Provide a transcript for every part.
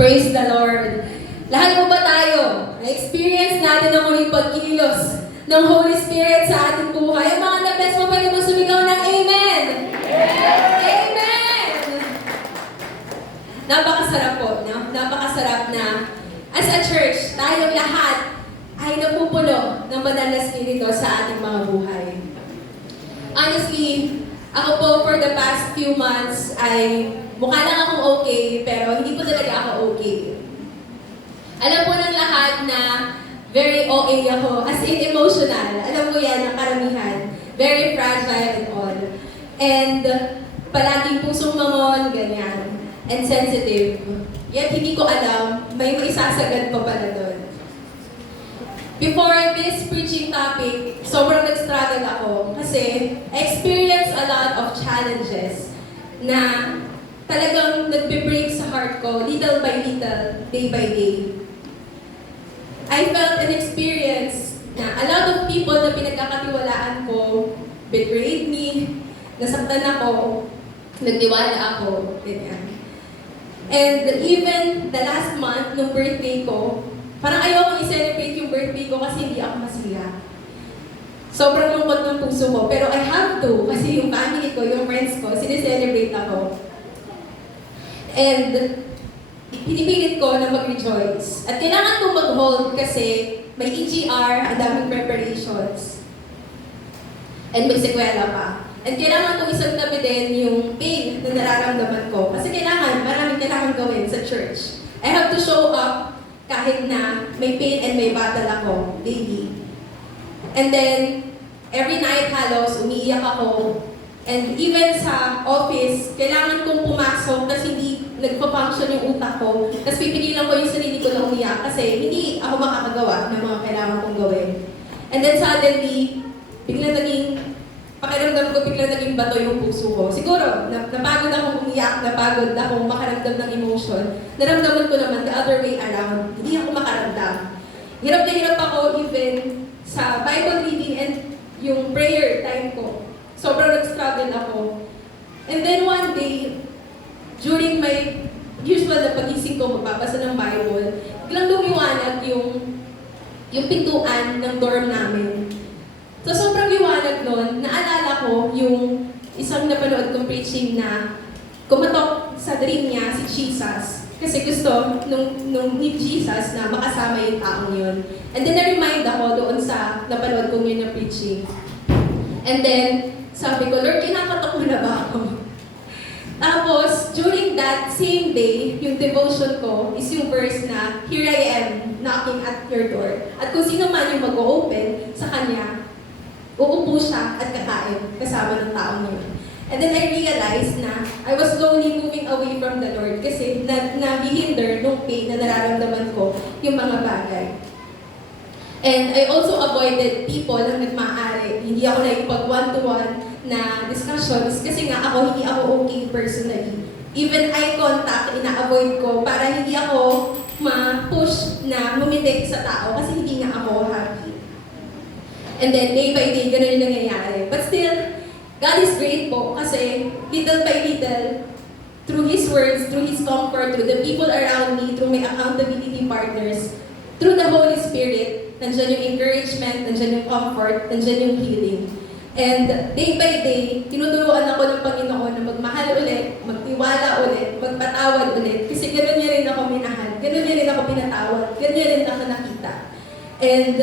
Praise the Lord. Lahat po ba tayo? Na-experience natin ang muling pagkilos ng Holy Spirit sa ating buhay. Ang mga na-bless mo, pwede mo sumigaw ng Amen! Amen! Napakasarap po, no? Napakasarap na as a church, tayong lahat ay napupuno ng banal na spirito sa ating mga buhay. Honestly, ako po for the past few months ay mukha lang akong okay, pero hindi po talaga ako okay. Alam po ng lahat na very OA ako, as in emotional. Alam ko yan, ang karamihan. Very fragile and all. And palaging pusong mamon, ganyan. And sensitive. Yet hindi ko alam, may maisasagad pa pala doon. Before this preaching topic, sobrang nag-struggle ako kasi I experienced a lot of challenges na talagang nagbe-break sa heart ko, little by little, day by day. I felt and experienced na a lot of people na pinagkakatiwalaan ko betrayed me, nasaktan ako, nagtiwala ako, ganyan. And even the last month, nung birthday ko, parang ayoko i-celebrate yung birthday ko kasi hindi ako masaya. Sobrang lungkot ng puso ko, pero I have to kasi yung family ko, yung friends ko, sineselebrate ako. And pinipilit ko na mag-rejoice. At kailangan kong mag-hold kasi may EGR, ang daming preparations. And may sekwela pa. And kailangan kong isang tabi din yung pain na nararamdaman ko. Kasi maraming kailangan gawin sa church. I have to show up kahit na may pain and may battle ako daily. And then, every night halos, umiiyak ako. And even sa office, kailangan kong pumasok kasi hindi nagpa-function yung utak ko. Tapos pipigilan ko yung sarili ko na umiyak kasi hindi ako makakagawa ng mga kailangan kong gawin. And then suddenly, pakiramdam ko biglang naging bato yung puso ko. Siguro, napagod akong umiyak, napagod akong makaramdam ng emotion. Naramdaman ko naman the other way around. Hindi ako makaramdam. Hirap na hirap ako even sa Bible reading and yung prayer time ko. Sobrang nag-struggle ako. And then one day, during my usual na pagising ko, magbabasa ng Bible, biglang lumiwanag yung pintuan ng dorm namin. So sobrang liwanag nun, naalala ko yung isang napanood kong preaching na kumatok sa dream niya si Jesus. Kasi gusto nung ni Jesus na makasama yung taong yun. And then na-remind ako doon sa napanood kong yun na preaching. And then, sabi ko, Lord, kinakatok mo na ba ako? Tapos, during that same day, yung devotion ko is yung verse na, Here I am, knocking at your door. At kung sino man yung mag-open sa kanya, uupo siya at kakain kasama ng taong yun. And then I realized na I was slowly moving away from the Lord kasi nabihinder nung pain na nararamdaman ko yung mga bagay. And I also avoided people na nagmaaari. Hindi ako nakipag one-to-one na discussions kasi nga hindi ako okay personally. Even eye contact, ina-avoid ko para hindi ako ma-push na ngumiti sa tao kasi hindi nga ako happy. And then day by day, ganun yung nangyayari. But still, God is great po kasi little by little, through His words, through His comfort, through the people around me, through my accountability partners, through the Holy Spirit, nandiyan yung encouragement, nandiyan yung comfort, nandiyan yung healing. And day by day, tinuturuan ako ng Panginoon na magmahal ulit, magtiwala ulit, magpatawad ulit. Kasi gano'n niya rin ako minahal, gano'n niya rin ako pinatawad, gano'n niya rin ako nakita. And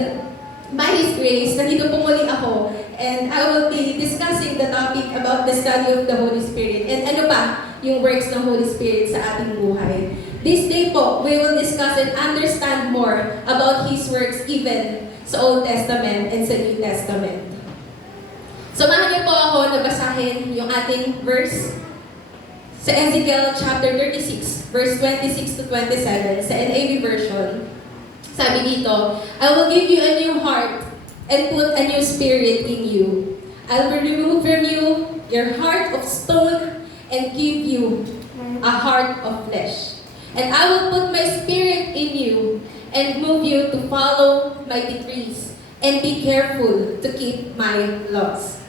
by His grace, nandito po muli ako. And I will be discussing the topic about the study of the Holy Spirit. And ano pa yung works ng Holy Spirit sa ating buhay. This day po, we will discuss and understand more about His works even sa Old Testament and sa New Testament. Samahan niyo po ako na basahin yung ating verse sa Ezekiel chapter 36, verse 26 to 27 sa NIV version. Sabi dito, I will give you a new heart and put a new spirit in you. I will remove from you your heart of stone and give you a heart of flesh. And I will put my spirit in you and move you to follow my decrees and be careful to keep my laws.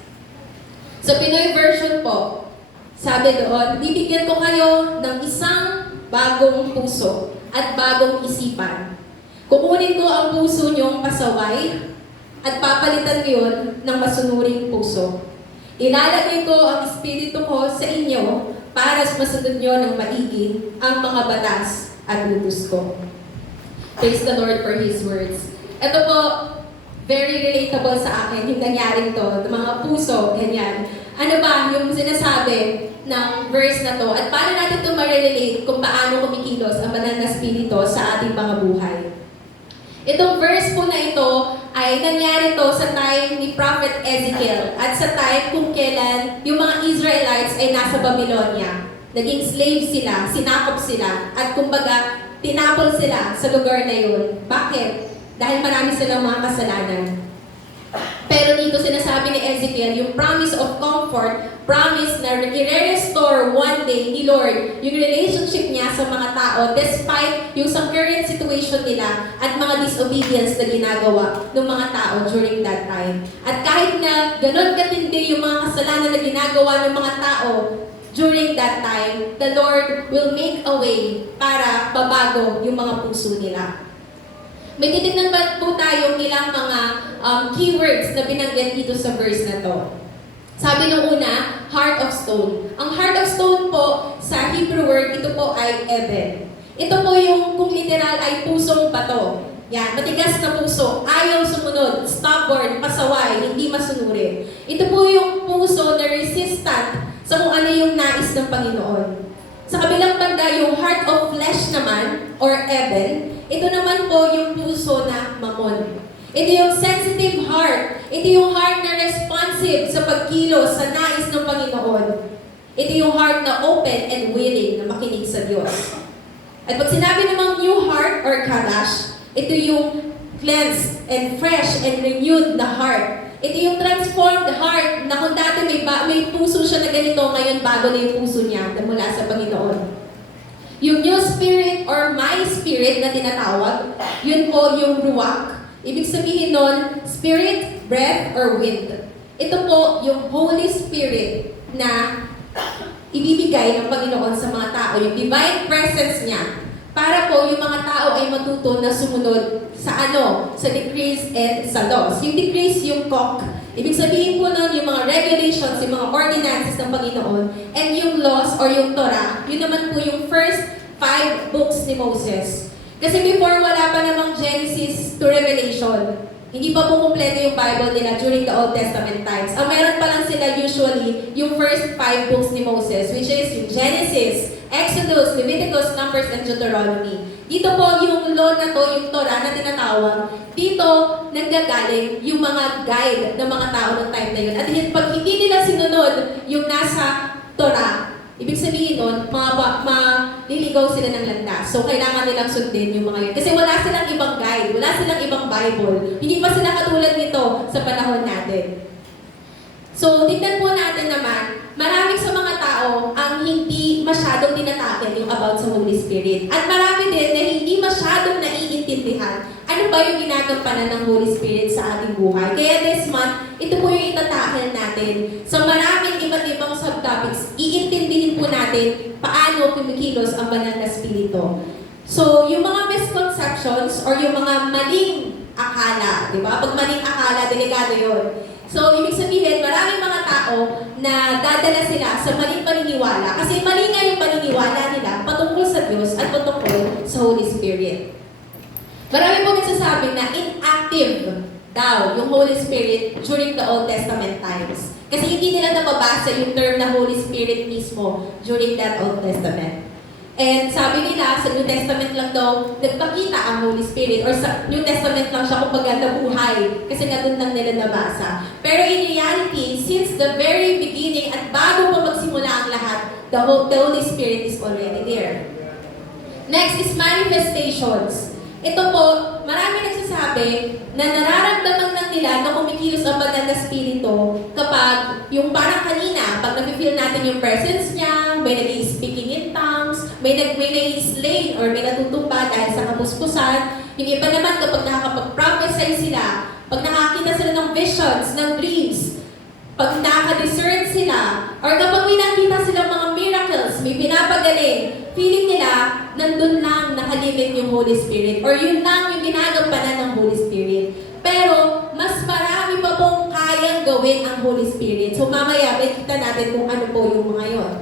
Sa Pinoy version po, sabi doon, bibigyan ko kayo ng isang bagong puso at bagong isipan. Kukunin ko ang puso niyong pasaway at papalitan ko yun ng masunuring puso. Ilalagay ko ang espiritu ko sa inyo para masunod niyo ng maigi ang mga batas at utos ko. Praise the Lord for His words. Ito po, very relatable sa akin yung nangyaring to, ng mga puso, ganyan. Ano ba yung sinasabi ng verse na to at paano natin ito ma-relate kung paano kumikilos ang banal na espiritu sa ating mga buhay. Itong verse po na ito ay nangyari to sa time ni Prophet Ezekiel at sa time kung kailan yung mga Israelites ay nasa Babylonia. Naging slave sila, sinakop sila, at kumbaga tinapol sila sa lugar na yun. Bakit? Dahil marami silang mga kasalanan. Pero dito sinasabi ni Ezekiel, yung promise of comfort, promise na i-restore one day ni Lord yung relationship niya sa mga tao despite yung sa current situation nila at mga disobedience na ginagawa ng mga tao during that time. At kahit na ganun katindi yung mga kasalanan na ginagawa ng mga tao during that time, the Lord will make a way para babago yung mga puso nila. May titignan ba po tayong ilang mga keywords na binanggit dito sa verse na to. Sabi nung una, heart of stone. Ang heart of stone po, sa Hebrew word, ito po ay eben. Ito po yung, kung literal, ay pusong bato. Yan, matigas na puso, ayaw sumunod, stubborn, pasaway, hindi masunurin. Ito po yung puso na resistant sa kung ano yung nais ng Panginoon. Sa kabilang banda, yung heart of flesh naman, or eben, ito naman po yung puso na mamon. Ito yung sensitive heart. Ito yung heart na responsive sa pagkilos sa nais ng Panginoon. Ito yung heart na open and willing na makinig sa Diyos. At pag sinabi namang new heart or kadash, ito yung cleansed and fresh and renewed na heart. Ito yung transformed heart na kung dati may puso siya na ganito, ngayon bago na yung puso niya na mula sa Panginoon. Yung new spirit or my spirit na tinatawag, yun po yung ruach. Ibig sabihin nun, spirit, breath, or wind. Ito po yung Holy Spirit na ibibigay ng Panginoon sa mga tao, yung divine presence niya, para po yung mga tao ay matuto na sumunod sa sa decrees and sa laws. Yung decrees, yung kok. Ibig sabihin po nun, yung mga regulations, yung mga ordinances ng Panginoon, and yung laws or yung Torah, yun naman po yung first 5 books ni Moses. Kasi before, wala pa namang Genesis to Revelation. Hindi pa po kumpleto yung Bible nila during the Old Testament times. Ang meron pa lang sila usually yung first 5 books ni Moses, which is yung Genesis, Exodus, Leviticus, Numbers, and Deuteronomy. Dito po yung law na to, yung Torah na tinatawag, dito nanggagaling yung mga guide ng mga tao ng time na yun. At pag hindi nila sinunod yung nasa Torah, ibig sabihin nun, maliligaw sila ng landas. So, kailangan nilang sundin yung mga yun. Kasi wala silang ibang guide, wala silang ibang Bible. Hindi pa sila katulad nito sa panahon natin. So, tignan po natin naman, maraming sa mga tao ang hindi masyadong tinatakin yung about sa Holy Spirit. At marami din na hindi masyadong naiintindihan ano ba yung ginagampanan ng Holy Spirit sa ating buhay. Kaya this month, ito po yung itatakil natin. Sa maraming iba't ibang subtopics, iintindihin po natin paano kumikilos ang banal na Espiritu. So, yung mga misconceptions or yung mga maling akala, di ba? Pag maling akala, delikado yun. So, ibig sabihin, maraming mga tao na dadala sila sa maling paniniwala kasi mali nga yung paniniwala nila patungkol sa Diyos at patungkol sa Holy Spirit. Marami po nagsasabi na inactive daw yung Holy Spirit during the Old Testament times. Kasi hindi nila nababasa yung term na Holy Spirit mismo during that Old Testament. And sabi nila, sa New Testament lang daw, nagpakita ang Holy Spirit. Or sa New Testament lang siya kumbaga nabuhay. Kasi nga doon lang nila nabasa. Pero in reality, since the very beginning at bago pa magsimula ang lahat, the Holy Spirit is already there. Next is manifestations. Ito po, marami nagsasabi na nararamdaman lang nila na kumikilos ang banal na Espiritu kapag yung parang kanina, pag nafe-feel natin yung presence niya, may nag-i-speaking in tongues, may nag-i-slain or may natutumba dahil sa kapuspusan. Yung iba naman kapag nakakapag-prophesy sila, pag nakakita sila ng visions, ng dreams, pag nakaka-discern sila, or kapag may nakita silang mga miracles, may pinapagaling. Feeling nila, nandun lang nakalimit yung Holy Spirit or yun lang yung ginagampanan ng Holy Spirit. Pero, mas marami pa pong kayang gawin ang Holy Spirit. So, mamaya, makikita natin kung ano po yung mga yon.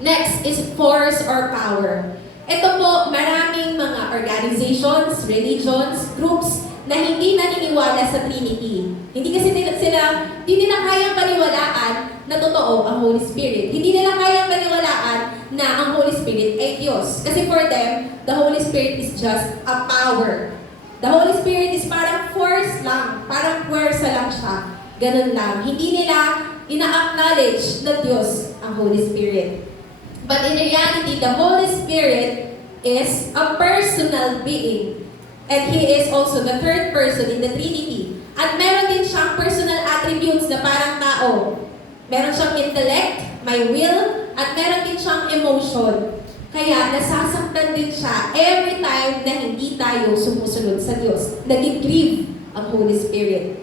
Next is force or power. Ito po, maraming mga organizations, religions, groups na hindi naniniwala sa Trinity. Hindi kasi hindi nila kayang paniwalaan na totoo ang Holy Spirit. Hindi nila kayang paniwalaan na ang Holy Spirit ay Diyos. Kasi for them, the Holy Spirit is just a power. The Holy Spirit is parang force lang, parang puwersa lang siya. Ganun lang. Hindi nila ina-acknowledge na Diyos ang Holy Spirit. But in reality, the Holy Spirit is a personal being. And He is also the third person in the Trinity. At meron din siyang personal attributes na parang tao. Meron siyang intellect, may will, at meron din siyang emotion. Kaya nasasaktan din siya every time na hindi tayo sumusunod sa Diyos. Nag-grieve ang Holy Spirit.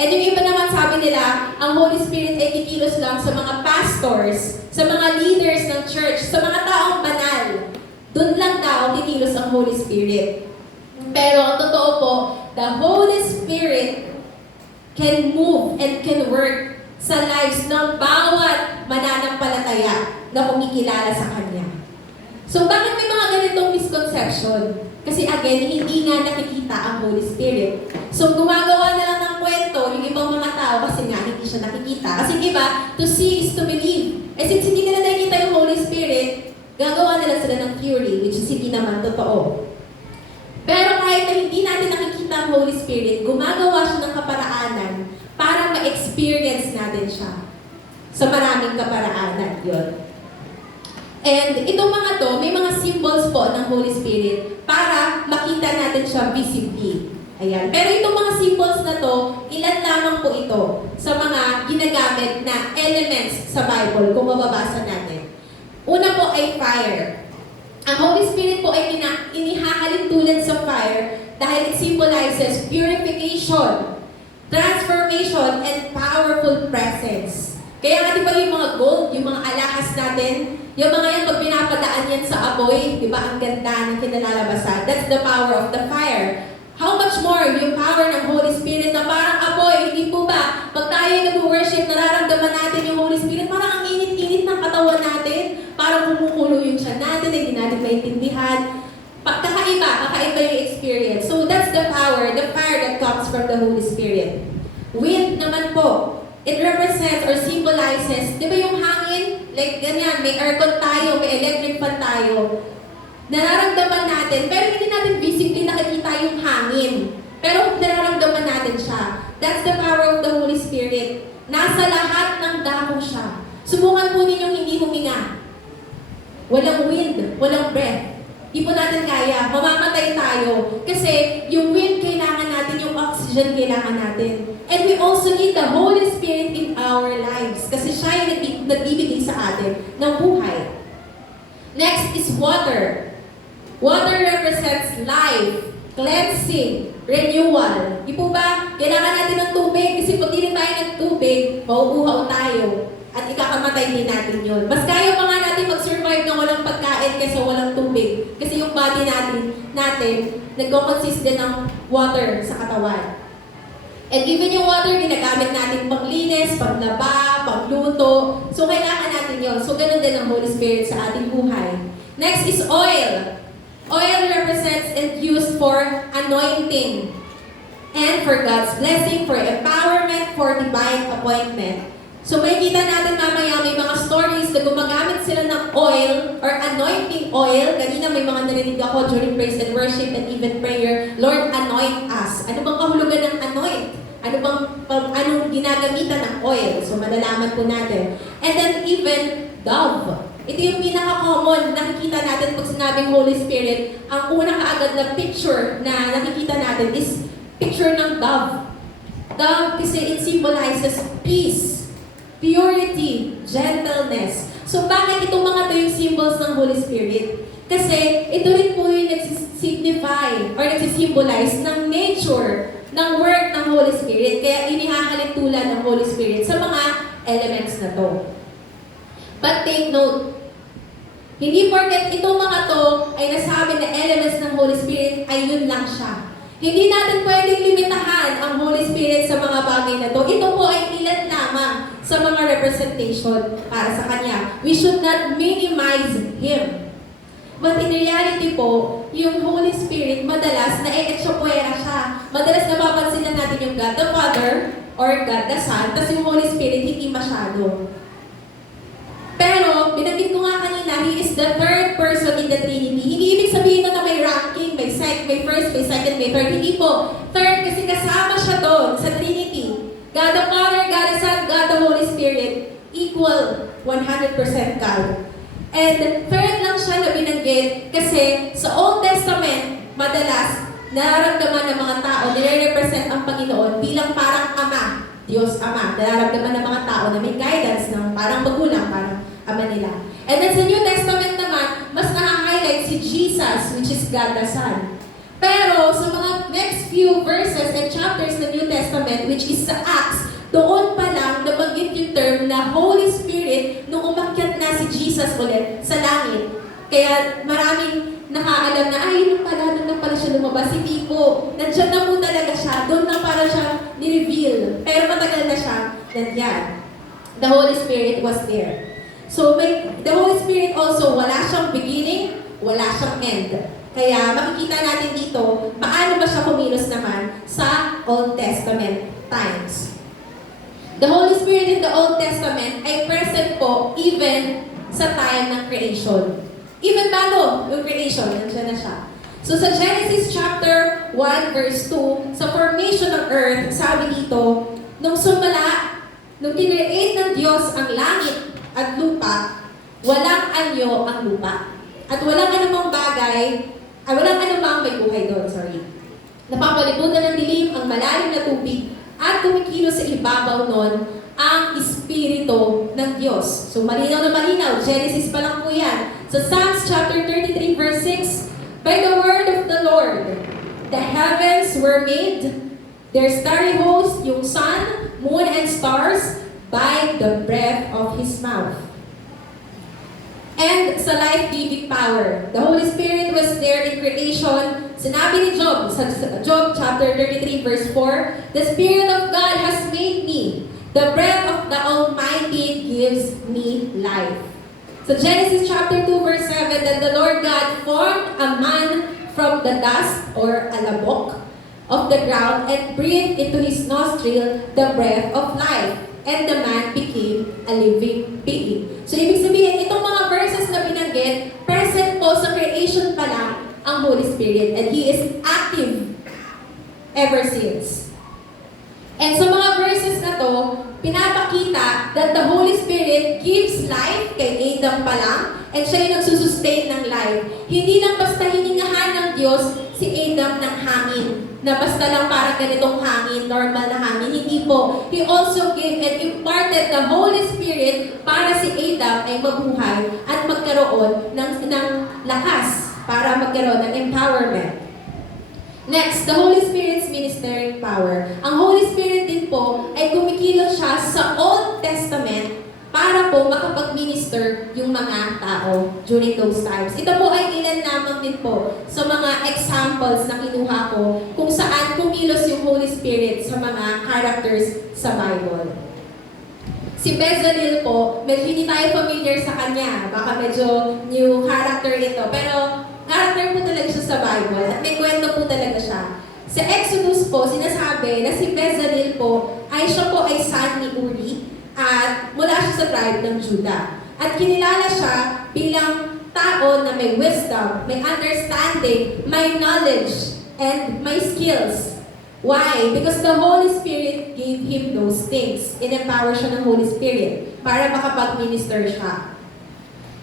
And yung iba naman sabi nila, ang Holy Spirit ay kikilos lang sa mga pastors, sa mga leaders ng church, sa mga taong banal. Doon lang daw kikilos ang Holy Spirit. Pero ang totoo po, the Holy Spirit can move and can work sa lives ng bawat mananampalataya na kumikilala sa Kanya. So bakit may mga ganitong misconception? Kasi again, hindi nga nakikita ang Holy Spirit. So gumagawa na lang ng kwento yung ibang mga tao kasi nga hindi siya nakikita. Kasi iba, to see is to believe. Eh since hindi nila nakikita yung Holy Spirit, gagawa nila sila ng theory, which is hindi naman totoo. Pero kahit na hindi natin nakikita ang Holy Spirit, gumagawa siya ng kaparaanan para ma-experience natin siya. Sa maraming kaparaanan, yun. And itong mga to, may mga symbols po ng Holy Spirit para makita natin siya visibly. Ayan. Pero itong mga symbols na to, ilan lamang po ito sa mga ginagamit na elements sa Bible kung mababasa natin. Una po ay fire. Ang Holy Spirit po ay inihahalin tulad sa fire dahil it symbolizes purification, transformation, and powerful presence. Kaya nga di ba yung mga gold, yung mga alahas natin, yung mga yan pag pinapadaan yan sa apoy, di ba ang ganda ng kinalalabasan? That's the power of the fire. How much more yung power ng Holy Spirit na parang apoy, hindi po ba? Pag tayo nag-worship, nararamdaman natin yung Holy Spirit, parang ang init-init ng katawan natin. Parang kumukulo yung tiyan natin, hindi natin maintindihan. Kakaiba yung experience. So that's the power, the fire that comes from the Holy Spirit. Wind naman po, it represents or symbolizes, di ba yung hangin? Like ganyan, may aircon tayo, may electric fan tayo. Nararamdaman natin, pero hindi natin visibly nakikita yung hangin. Pero nararamdaman natin siya. That's the power of the Holy Spirit. Nasa lahat ng dako siya. Subukan po ninyong hindi huminga. Walang wind, walang breath. Di po natin kaya. Mamamatay tayo. Kasi yung wind kailangan natin, yung oxygen kailangan natin. And we also need the Holy Spirit in our lives. Kasi siya yung nagbibigay sa atin ng buhay. Next is water. Water represents life, cleansing, renewal. Di po ba? Kailangan natin ng tubig. Kasi kung di rin tayo ng tubig, mauuhaw tayo. At ikakamatay din natin yun. Mas kaya pa nga natin mag-survive na walang pagkain kaysa walang tubig. Kasi yung body natin nagko-consist din ng water sa katawan. And even yung water, ginagamit natin paglinis, paglaba, pagluto. So kailangan natin yun. So ganun din ang Holy Spirit sa ating buhay. Next is oil. Oil represents and used for anointing and for God's blessing, for empowerment, for divine appointment. So may kita natin mamaya may mga stories na gumagamit sila ng oil or anointing oil. Kanina may mga narinig ako during praise and worship and even prayer. Lord, anoint us. Ano bang kahulugan ng anoint? Anong ginagamitan ng oil? So malalaman po natin. And then even dove. Ito yung pinaka-common nakikita natin pag sinabing Holy Spirit. Ang unang kaagad na picture na nakikita natin is picture ng dove. Dove kasi it symbolizes peace, purity, gentleness. So bakit itong mga to yung symbols ng Holy Spirit? Kasi ito rin po yung nagsisignify or nagsisimbolize ng nature, ng work ng Holy Spirit. Kaya inihahalin tulad ng Holy Spirit sa mga elements na to. But take note, Hindi porket itong mga to ay nasabi na elements ng Holy Spirit ay yun lang siya. Hindi natin pwedeng limitahan ang Holy Spirit sa mga bagay na to. Ito po ay ilan lamang sa mga representation para sa Kanya. We should not minimize Him. But in reality po, yung Holy Spirit, madalas na-etsyopwera siya. Madalas napapansin na natin yung God the Father or God the Son, tapos yung Holy Spirit hindi masyado. Pero, binanggit ko nga kanina, He is the third person in the Trinity. Hindi ibig sabihin na may ranking, may first, may second, may third. Hindi po. Third kasi kasama siya doon sa Trinity. God the Father, God the Son, God the Holy Spirit, equal 100% God. And third lang siya na binanggit kasi sa Old Testament, madalas, nararamdaman ng mga tao, nire-represent ang Panginoon bilang parang Ama, Diyos Ama. Nararamdaman ng mga tao na may guidance ng parang magulang, parang Ama nila. And then sa New Testament naman, mas na-highlight si Jesus, which is God the Son. Pero sa mga next few verses and chapters ng New Testament, which is sa Acts, doon pa lang nabanggit yung term na Holy Spirit nung umakyat na si Jesus ulit sa langit. Kaya maraming nakaalam na, ay, yun na pala siya lumabas. Hindi po. Nandiyan na po talaga siya. Doon na para siya ni-reveal. Pero matagal na siya nandiyan. The Holy Spirit was there. So, the Holy Spirit also, wala siyang beginning, wala siyang end. Kaya makikita natin dito, paano ba siya kumilos naman sa Old Testament times. The Holy Spirit in the Old Testament ay present po even sa time ng creation. Even bago yung creation, nandiyan na siya. So sa Genesis chapter 1 verse 2, sa formation ng earth, sabi dito, nung kinreate ng Diyos ang langit at lupa, walang anyo ang lupa. At walang anumang may buhay doon, Napapalibutan ng dilim ang malalim na tubig at kumikilos sa ibabaw nun ang Espiritu ng Diyos. So malinaw na malinaw, Genesis pa lang po yan. Sa Psalms chapter 33 verse 6, by the word of the Lord, the heavens were made, their starry host, yung sun, moon, and stars, by the breath of His mouth. And sa life-giving power, the Holy Spirit was there in creation. Sinabi ni Job, sa Job chapter 33 verse 4, the Spirit of God has made me. The breath of the Almighty gives me life. So Genesis chapter 2 verse 7, that the Lord God formed a man from the dust or alabok of the ground and breathed into his nostril the breath of life. And the man became a living being. So, ibig sabihin, itong mga verses na binanggit, present po sa creation pa lang ang Holy Spirit. And He is active ever since. And sa mga verses na to, pinapakita that the Holy Spirit gives life kay Adam pa lang, and siya yung nagsusustain ng life. Hindi lang basta hiningahan ng Diyos si Adam ng hangin, na basta lang parang ganitong hangin, normal na hangin. Hindi po. He also gave and imparted the Holy Spirit para si Adam ay mabuhay at magkaroon ng lakas, para magkaroon ng empowerment. Next, the Holy Spirit's ministering power. Ang Holy Spirit din po ay kumikilos siya sa Old Testament para po makapag-minister yung mga tao during those times. Ito po ay ilan lamang din po sa mga examples na kinuha ko kung saan kumilos yung Holy Spirit sa mga characters sa Bible. Si Bezalel po, medyo hindi tayo familiar sa kanya. Baka medyo new character ito. Pero character po talaga siya sa Bible at may kwento po talaga siya. Sa Exodus po, sinasabi na si Bezalel po siya po ay son ni Uri at mula siya sa tribe ng Judah. At kinilala siya bilang tao na may wisdom, may understanding, may knowledge, and may skills. Why? Because the Holy Spirit gave him those things. In-empower siya ng Holy Spirit para makapag-minister siya.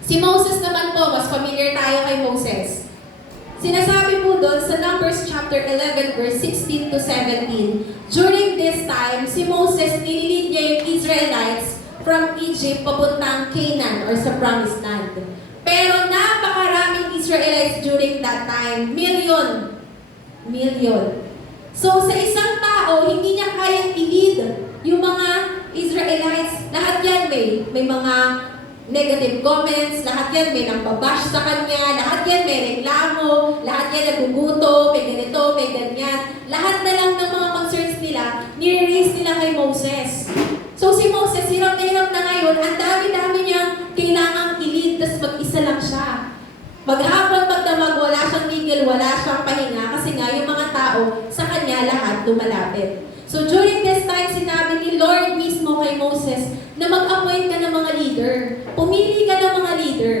Si Moses naman po, mas familiar tayo kay Moses. Sinasabi po doon sa Numbers chapter 11 verse 16 to 17, during this time, si Moses nililid niya yung Israelites from Egypt papuntang Canaan or sa Promised Land. Pero napakaraming Israelites during that time, million. So sa isang tao, hindi niya kayang i-lead yung mga Israelites. Lahat yan may mga negative comments, lahat yan may nagbabash sa kanya, lahat yan may reklamo, lahat yan naguguto, may ganito, may ganyan. Lahat na lang ng mga concerns nila, nire-raise nila kay Moses. So si Moses, hirap na ngayon, ang dami-dami niyang kailangang i-lead, tas mag-isa lang siya. Maghapon pagdamag, wala siyang tigil, wala siyang pahinga, kasi nga yung mga tao sa kanya lahat lumalapit. So during this time, sinabi ni Lord mismo kay Moses na mag-appoint ka ng mga leader. Pumili ka ng mga leader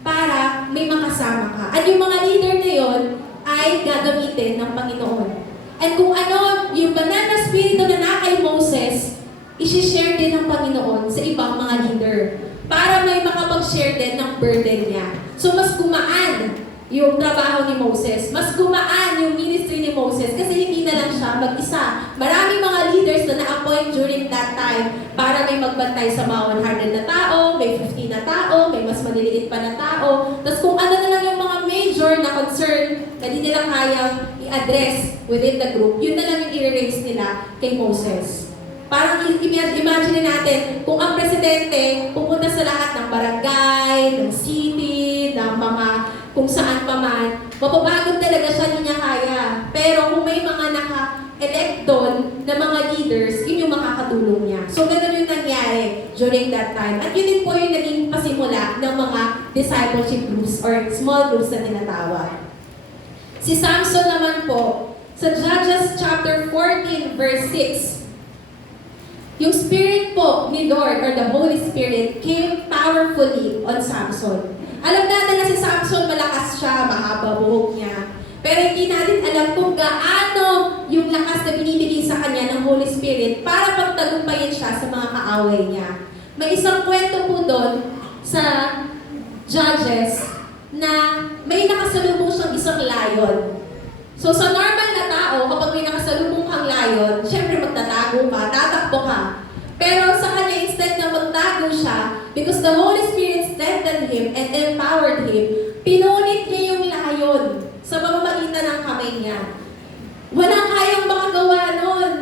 para may makasama ka. At yung mga leader na yon ay gagamitin ng Panginoon. At kung ano, yung banal na spirito na na kay Moses, isi-share din ng Panginoon sa ibang mga leader para may makapag-share din ng burden niya. So mas gumaan yung trabaho ni Moses, mas gumaan yung ministry ni Moses kasi hindi na lang siya mag-isa. Maraming mga leaders na na-appoint during that time para may magbantay sa mga 100 na tao, may 50 na tao, may mas maliliit pa na tao. Tapos kung ano na lang yung mga major na concern na di nila kayang i-address within the group, yun na lang yung i-raise nila kay Moses. Parang imagine natin, kung ang presidente pupunta sa lahat ng barangay, ng city, ng mga kung saan pa man, mapapagod talaga siya, hindi niya kaya. Pero kung may mga naka-elect doon na mga leaders, yun yung makakatulong niya. So, ganun yung nangyari during that time. At yun din po yung naging pasimula ng mga discipleship groups or small groups na tinatawag. Si Samson naman po, sa Judges chapter 14 verse 6, yung Spirit po ni Lord or the Holy Spirit came powerfully on Samson. Alam natin na si Samson malakas siya, mahaba buhok niya. Pero hindi natin alam kung gaano yung lakas na binibigay sa kanya ng Holy Spirit para pagtagumpayin siya sa mga kaaway niya. May isang kwento po doon sa Judges na may nakasalubong siyang isang lion. So sa normal na tao, kapag may nakasalubong kang lion, syempre magtatago ka, tatakbo ka. Pero sa kanya, instead na magtago siya, because the Holy Spirit strengthened him and empowered him, pinunit niya yung layon sa pamamagitan ng kamay niya. Walang kayang makagawa nun.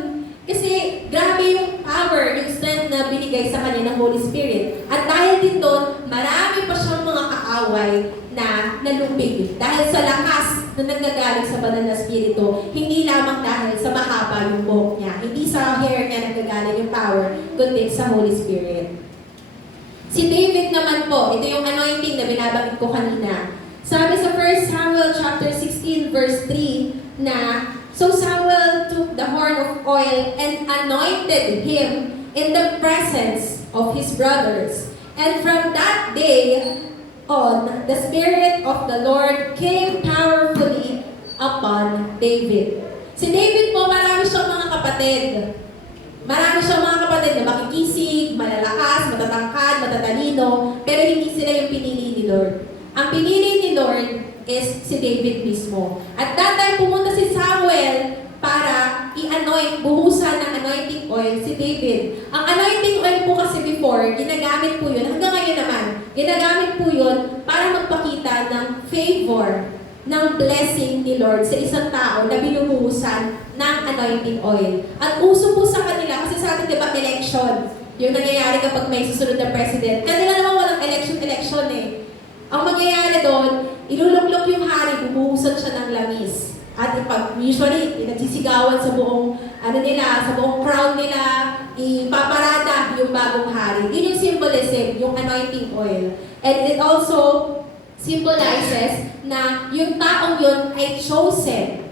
Kasi grabe yung power, yung strength na binigay sa kanya ng Holy Spirit. At dahil din doon, marami pa siyang mga kaaway na nalumpig. Dahil sa lakas na nanggagaling sa banal na spirito, hindi lamang dahil sa mahaba yung buhok niya, hindi sa hair niya nanggagaling yung power, kundi sa Holy Spirit. Si David naman po, ito yung anointing na binabanggit ko kanina. Sabi sa 1 Samuel chapter 16 verse 3 na, so Samuel took the horn of oil and anointed him in the presence of his brothers. And from that day on, the Spirit of the Lord came powerfully upon David. Si David po, marami siyang mga kapatid. Marami siyang mga kapatid na makikisig, malalakas, matatangkad, matatalino, pero hindi sila yung pinili ni Lord. Ang pinili ni Lord is si David mismo. At that time, pumunta si Samuel para i-anoint, buhusan ng anointing oil si David. Ang anointing oil po kasi before, ginagamit po yun, hanggang ngayon naman, ginagamit po yun para magpakita ng favor, ng blessing ni Lord sa isang tao na binubuhusan ng anointing oil. At uso po sa kanila, kasi sa atin diba election, yung nangyayari kapag may susunod na president. Kanila naman walang election eh. Ang mangyayari doon, iluluklok yung hari, bubuhusan siya ng langis. At usually, nagsisigawan sa buong, sa buong crowd nila, ipaparada yung bagong hari. Yun yung symbolism, yung anointing oil. And it also symbolizes na yung taong yun ay chosen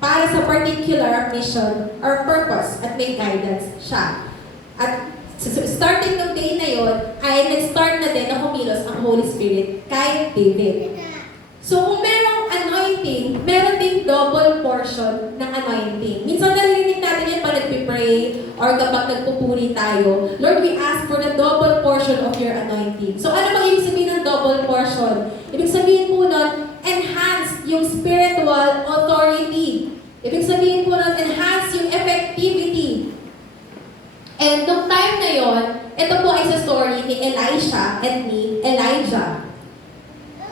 para sa particular mission or purpose at may guidance siya. At starting ng day na yun, ay nag-start na din na kumilos ang Holy Spirit kay David. So kung merong anointing, meron din double portion ng anointing. Minsan narinig natin yan pag nagpipray or kapag nagpupuri tayo, Lord, we ask for the double portion of your anointing. So ano bang ibig sabihin ng double portion? Ibig sabihin po nun, enhance yung spiritual authority. Ibig sabihin po nun, enhance yung effectivity. And nung time na yon, ito po ay sa story ni Elisha and ni Elijah.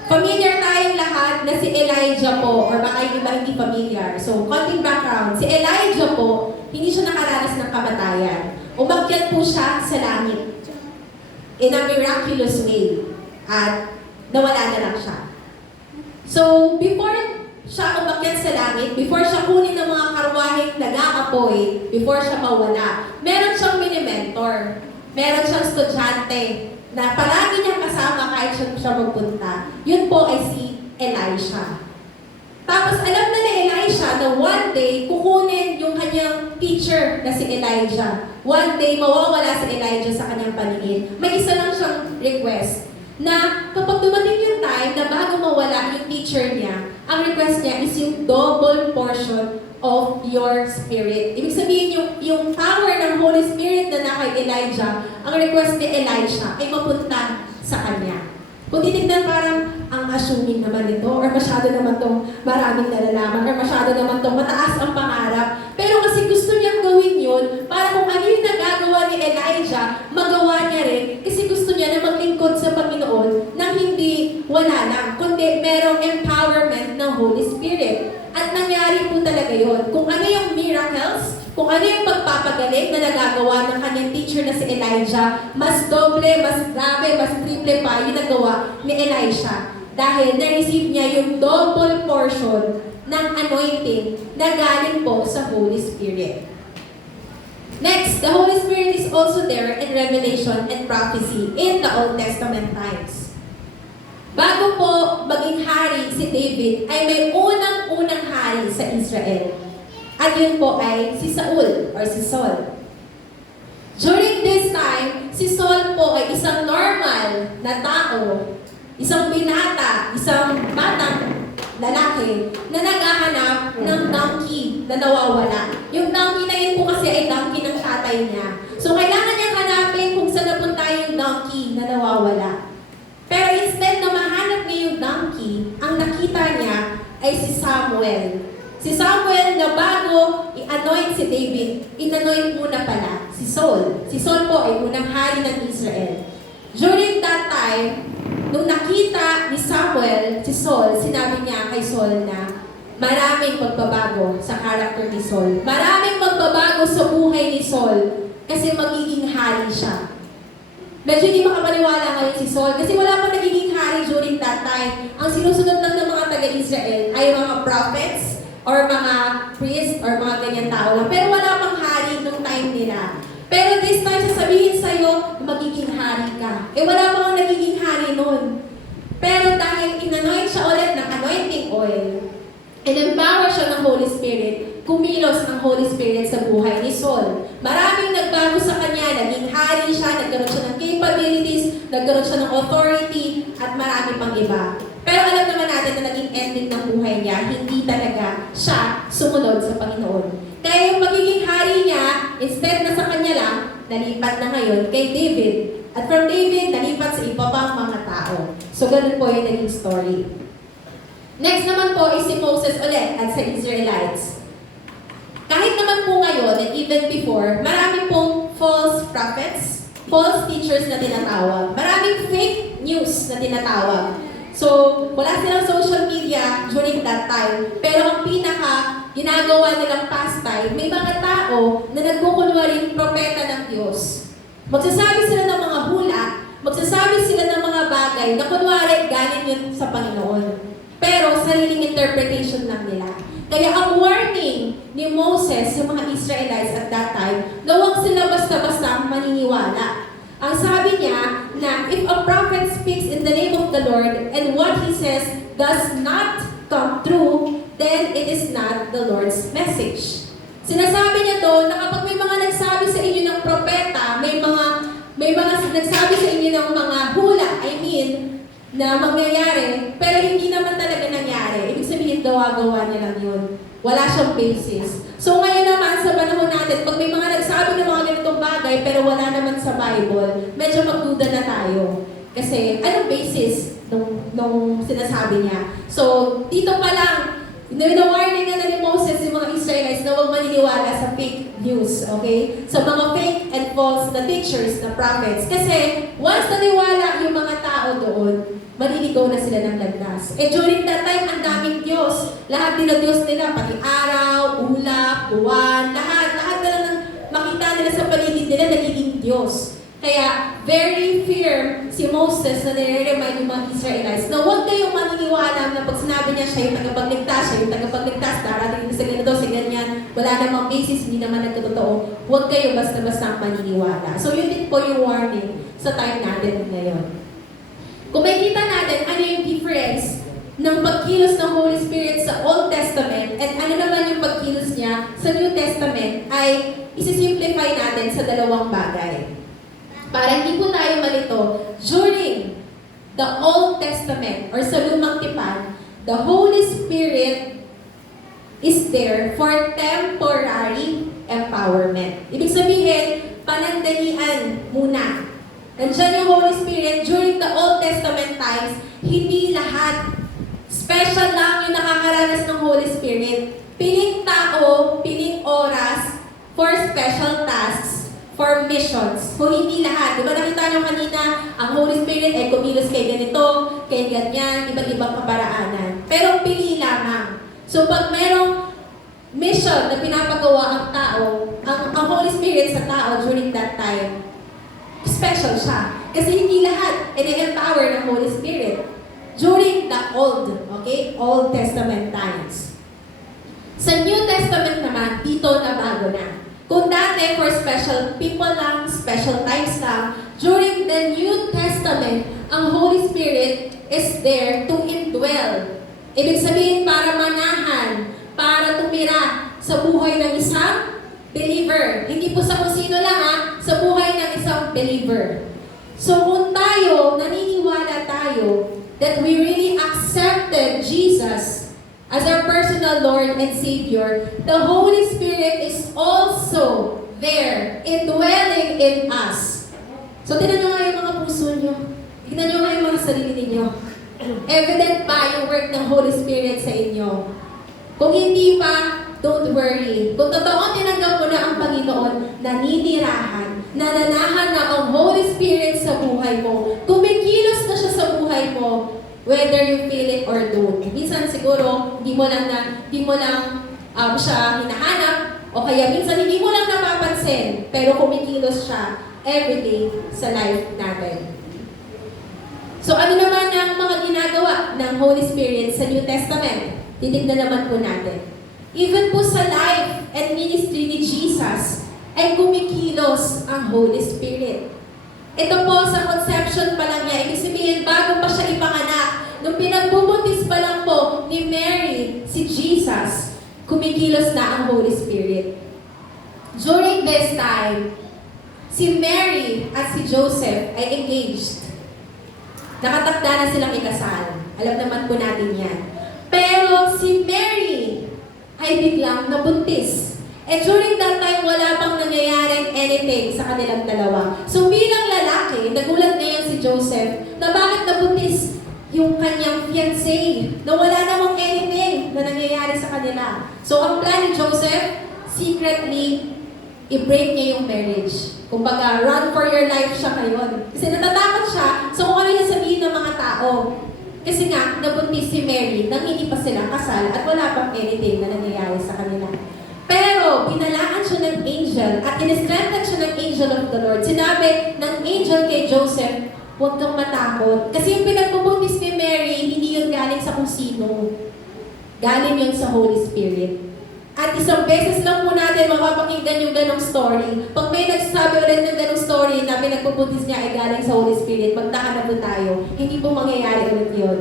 Familiar tayong lahat na si Elijah po, or baka yung iba hindi familiar. So, konting background. Si Elijah po, hindi siya nakaranas ng kamatayan. Umakyat po siya sa langit. in a miraculous way. At nawala na lang siya. So, before siya umakyat sa langit, before siya kunin ng mga karwaheng nag-aapoy, before siya mawala, meron siyang mini-mentor. Meron siyang estudyante na palagi niya kasama kahit siya magpunta. Yun po ay si Elisha. Tapos alam na ni Elisha na one day kukunin yung kanyang teacher na si Elijah. One day mawawala si Elijah sa kanyang paningin. May isa lang siyang request na kapag dumating yung time na bago mawala yung teacher niya, ang request niya is yung double portion of your spirit. Ibig sabihin yung power ng Holy Spirit na kay Elijah, ang request ni Elisha ay mapunta sa kanya. Kung titignan parang ang assuming naman ito, or masyado naman itong maraming nalalaman, or masyado naman itong mataas ang pangarap. Pero kasi gusto niyang gawin yun, para kung ano yung nagagawa ni Elijah, magawa niya rin, kasi gusto niya na maglingkod sa Panginoon nang hindi wala lang, kundi merong empowerment ng Holy Spirit. At nangyari po talaga yun. Kung ano yung miracles, kung ano yung pagpapagaling na nagagawa ng kanyang teacher na si Elijah, mas doble, mas grabe, mas triple pa yung nagawa ni Elisha. Dahil na-receive niya yung double portion ng anointing na galing po sa Holy Spirit. Next, the Holy Spirit is also there in revelation and prophecy in the Old Testament times. Bago po maging hari si David, ay may unang-unang hari sa Israel. At yun po ay si Saul or si Saul. During this time, si Saul po ay isang normal na tao, isang binata, isang batang lalaki na naghahanap ng donkey na nawawala. Yung donkey na yun po kasi ay donkey ng tatay niya. So kailangan niyang hanapin kung saan napunta yung donkey na nawawala. Pero instead na mahanap niya yung donkey, ang nakita niya ay si Samuel. Si Samuel na bago i-anoint si David, in-anoint muna pala si Saul. Si Saul po ay unang hari ng Israel. During that time, nung nakita ni Samuel si Saul, sinabi niya kay Saul na maraming magbabago sa character ni Saul. Maraming magbabago sa buhay ni Saul kasi magiging hari siya. Medyo hindi makapaniwala ngayon si Saul kasi wala pang nagiging hari during that time. Ang sinusunod lang ng mga taga-Israel ay mga prophets or mga priests or mga ganyan tao lang. Pero wala pang hari nung time nila. Pero this time, sasabihin sa'yo, magiging hari ka. Eh wala pang nagiging hari nun. Pero dahil in-anoint siya ulit ng anointing oil, in-empower siya ng Holy Spirit, kumilos ang Holy Spirit sa buhay ni Saul. Maraming nagbago sa kanya, naging hari siya, nagkaroon siya ng capabilities, nagkaroon siya ng authority, at marami pang iba. Pero alam naman natin na naging ending ng buhay niya, hindi talaga siya sumunod sa Panginoon. Kaya yung magiging hari niya, instead na sa kanya lang, nalipat na ngayon kay David. At from David, nalipat sa iba pang mga tao. So ganun po yung naging story. Next naman po is si Moses ulit at sa Israelites. Kahit naman po ngayon, and even before, marami pong false prophets, false teachers na tinatawag. Maraming fake news na tinatawag. So, wala silang social media during that time. Pero ang pinaka ginagawa nilang pastime, may mga tao na nagkukunwaring propeta ng Diyos. Magsasabi sila ng mga hula, magsasabi sila ng mga bagay na kunwari galing yun sa Panginoon. Pero sariling interpretation lang nila. Kaya ang warning ni Moses sa mga Israelites at that time, na huwag sila basta-basta maniniwala. Ang sabi niya na if a prophet speaks in the name of the Lord and what he says does not come true, then it is not the Lord's message. Sinasabi niya doon na kapag may mga nagsabi sa inyo ng propeta, may mga nagsabi sa inyo ng mga hula, na mangyayari, pero hindi naman talaga nangyari. Ibig sabihin, gawa-gawa niya lang yun. Wala siyang basis. So ngayon naman, sa panahon natin, pag may mga nagsabi ng mga ganitong bagay, pero wala naman sa Bible, medyo magduda na tayo. Kasi, anong basis nung sinasabi niya? So, dito pa lang, warning na ni Moses yung mga Israelites na huwag maniniwala sa fake news, okay? Sa mga fake and false na teachers, na prophets. Kasi, once naniwala yung mga tao doon, maliligaw na sila ng landas. Eh, during that time, ang daming Diyos. Lahat din ng Diyos nila, pati araw, ulap, buwan, lahat na lang makita nila sa paligid nila, nagiging Diyos. Kaya, very firm si Moses na nire-remind yung mga Israelites na huwag kayong maniniwala na pag sinabi niya siya yung tagapagligtas, darating na sa ganito, sa ganyan, wala namang basis, hindi naman nagkatotoo. Huwag kayo basta-basta maniniwala. So, yun din po yung warning sa time natin ngayon. Kung makikita natin ano yung difference ng pagkilos ng Holy Spirit sa Old Testament at ano naman yung pagkilos niya sa New Testament ay isi-simplify natin sa dalawang bagay. Para hindi po tayo malito, during the Old Testament or sa Lumang Tipan, the Holy Spirit is there for temporary empowerment. Ibig sabihin, panandalian muna. Nandiyan yung Holy Spirit during the Old Testament times, hindi lahat. Special lang yung nakakaranas ng Holy Spirit. Piling tao, piling oras for special tasks, for missions. Kung hindi lahat. Diba nakita nyo kanina, ang Holy Spirit ay kumilos kay ganito, kay ganyan, iba't ibang kaparaanan. Pero pili lamang. So pag merong mission na pinapagawa ang tao, ang Holy Spirit sa tao during that time, special siya. Kasi hindi lahat ine-empower ng Holy Spirit during the Old Testament times. Sa New Testament naman, dito na bago na. Kung dati for special people lang, special times lang, during the New Testament, ang Holy Spirit is there to indwell. Ibig sabihin para manahan, para tumira sa buhay ng isang believer. Hindi po sa kung sino lang sa buhay ng isang believer. So kung tayo, naniniwala tayo that we really accepted Jesus as our personal Lord and Savior, the Holy Spirit is also there, indwelling in us. So, tignan nyo nga yung mga puso nyo. Tignan nyo nga yung mga sarili ninyo. Evident ba yung work ng Holy Spirit sa inyo? Kung hindi pa, don't worry. Kung totoo tinanggap mo na ang Panginoon, naninirahan, nananahan na ang Holy Spirit sa buhay mo, kumikilos na siya sa buhay mo, whether you feel it or don't. Minsan siguro, hindi mo lang siya hinahanap, o kaya minsan hindi mo lang napapansin, pero kumikilos siya everyday sa life natin. So ano naman ang mga ginagawa ng Holy Spirit sa New Testament? Titignan naman po natin. Even po sa life and ministry ni Jesus, ay kumikilos ang Holy Spirit. Ito po sa conception pa lang niya, ibig sabihin bago pa siya ipanganak, nung pinagbubuntis pa lang po ni Mary si Jesus, kumikilos na ang Holy Spirit. During this time, si Mary at si Joseph ay engaged. Nakatakda na silang ikasal. Alam naman po natin yan. Pero si Mary ay biglang nabuntis. And during that time, wala pang nangyayaring anything sa kanilang dalawa. So bilang lalaki, nagulat ngayon si Joseph na bakit nabuntis yung kanyang fiancé, na wala namang anything na nangyayari sa kanila. So ang plan ni Joseph, secretly, i-break niya yung marriage. Kumbaga, run for your life siya ngayon. Kasi natatakot siya, so kung ano yung sabihin ng mga tao. Kasi nga, nabuntis si Mary, nang hindi pa sila kasal at wala pang anything na nangyayari sa kanila. Pero, binalaan siya ng angel at in-strengthen siya ng angel of the Lord. Sinabi ng angel kay Joseph, huwag kang matakot. Kasi yung pinagbubuntis ni Mary, hindi yun galing sa kung sino. Galing yun sa Holy Spirit. At isang beses lang po natin mapapakinggan yung ganong story. Pag may nagsasabi ulit ng ganong story na pinagbubuntis niya ay galing sa Holy Spirit, magtaka na po tayo. Hindi po mangyayari ulit yun.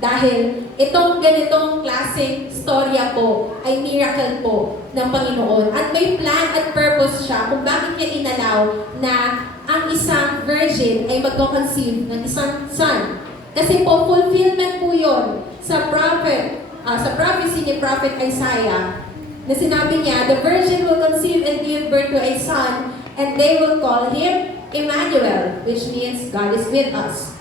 Dahil itong ganitong klaseng storya po ay miracle po ng Panginoon. At may plan at purpose siya kung bakit niya inalaw na ang isang virgin ay magko-conceive ng isang son. Kasi po, fulfillment po yun sa prophecy ni Prophet Isaiah na sinabi niya, the virgin will conceive and give birth to a son and they will call him Emmanuel, which means God is with us.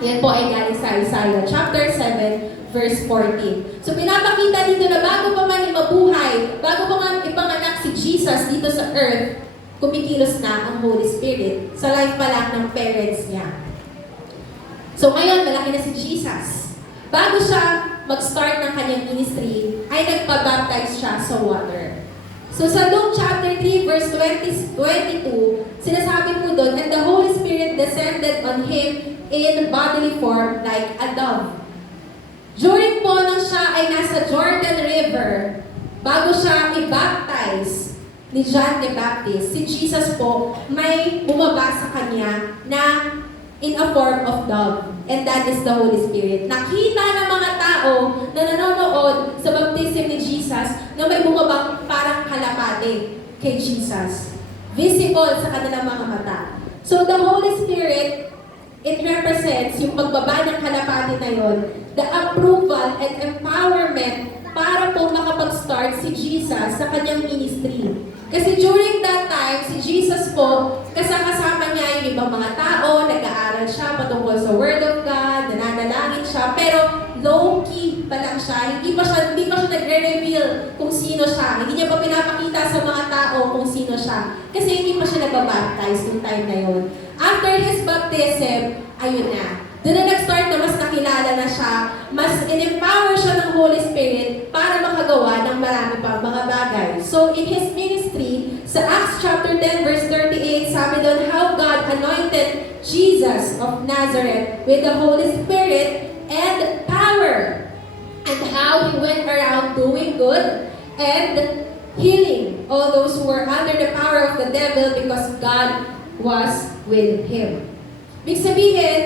Yan po ay galing sa Isaiah chapter 7, verse 14. So pinapakita dito na bago pa man mabuhay, bago pa man ipanganak si Jesus dito sa earth, kumikilos na ang Holy Spirit sa life pa lang ng parents niya. So ngayon, malaki na si Jesus. Bago siya mag-start ng kanyang ministry, ay nagpabaptize siya sa water. So sa Luke chapter 3 verse 22, sinasabi po doon, and the Holy Spirit descended on him in bodily form like a dove. During po nang siya ay nasa Jordan River, bago siya i-baptize ni John the Baptist, si Jesus po may bumaba sa kanya na in a form of dove. And that is the Holy Spirit. Nakita ng mga tao na nanonood sa baptism ni Jesus na may bumabang parang kalapate kay Jesus. Visible sa kanilang mga mata. So the Holy Spirit, it represents yung pagbaba ng kalapate na yon, the approval and empowerment para po makapag-start si Jesus sa kanyang ministry. Kasi during that time, si Jesus po, kasama niya yung ibang mga tao, nag-aaral siya patungkol sa Word of God, nananalangin siya, pero low-key pa lang siya. Hindi pa siya nagre-reveal kung sino siya. Hindi niya pa pinapakita sa mga tao kung sino siya. Kasi hindi pa siya nababaptize yung time na yun. After his baptism, ayun na. Doon na nag-start na mas nakilala na siya, mas in-empower siya ng Holy Spirit para makagawa ng marami pang mga bagay. So in his ministry, sa Acts chapter 10 verse 38, sabi doon, how God anointed Jesus of Nazareth with the Holy Spirit and power, and how he went around doing good and healing all those who were under the power of the devil because God was with him. Ibig sabihin,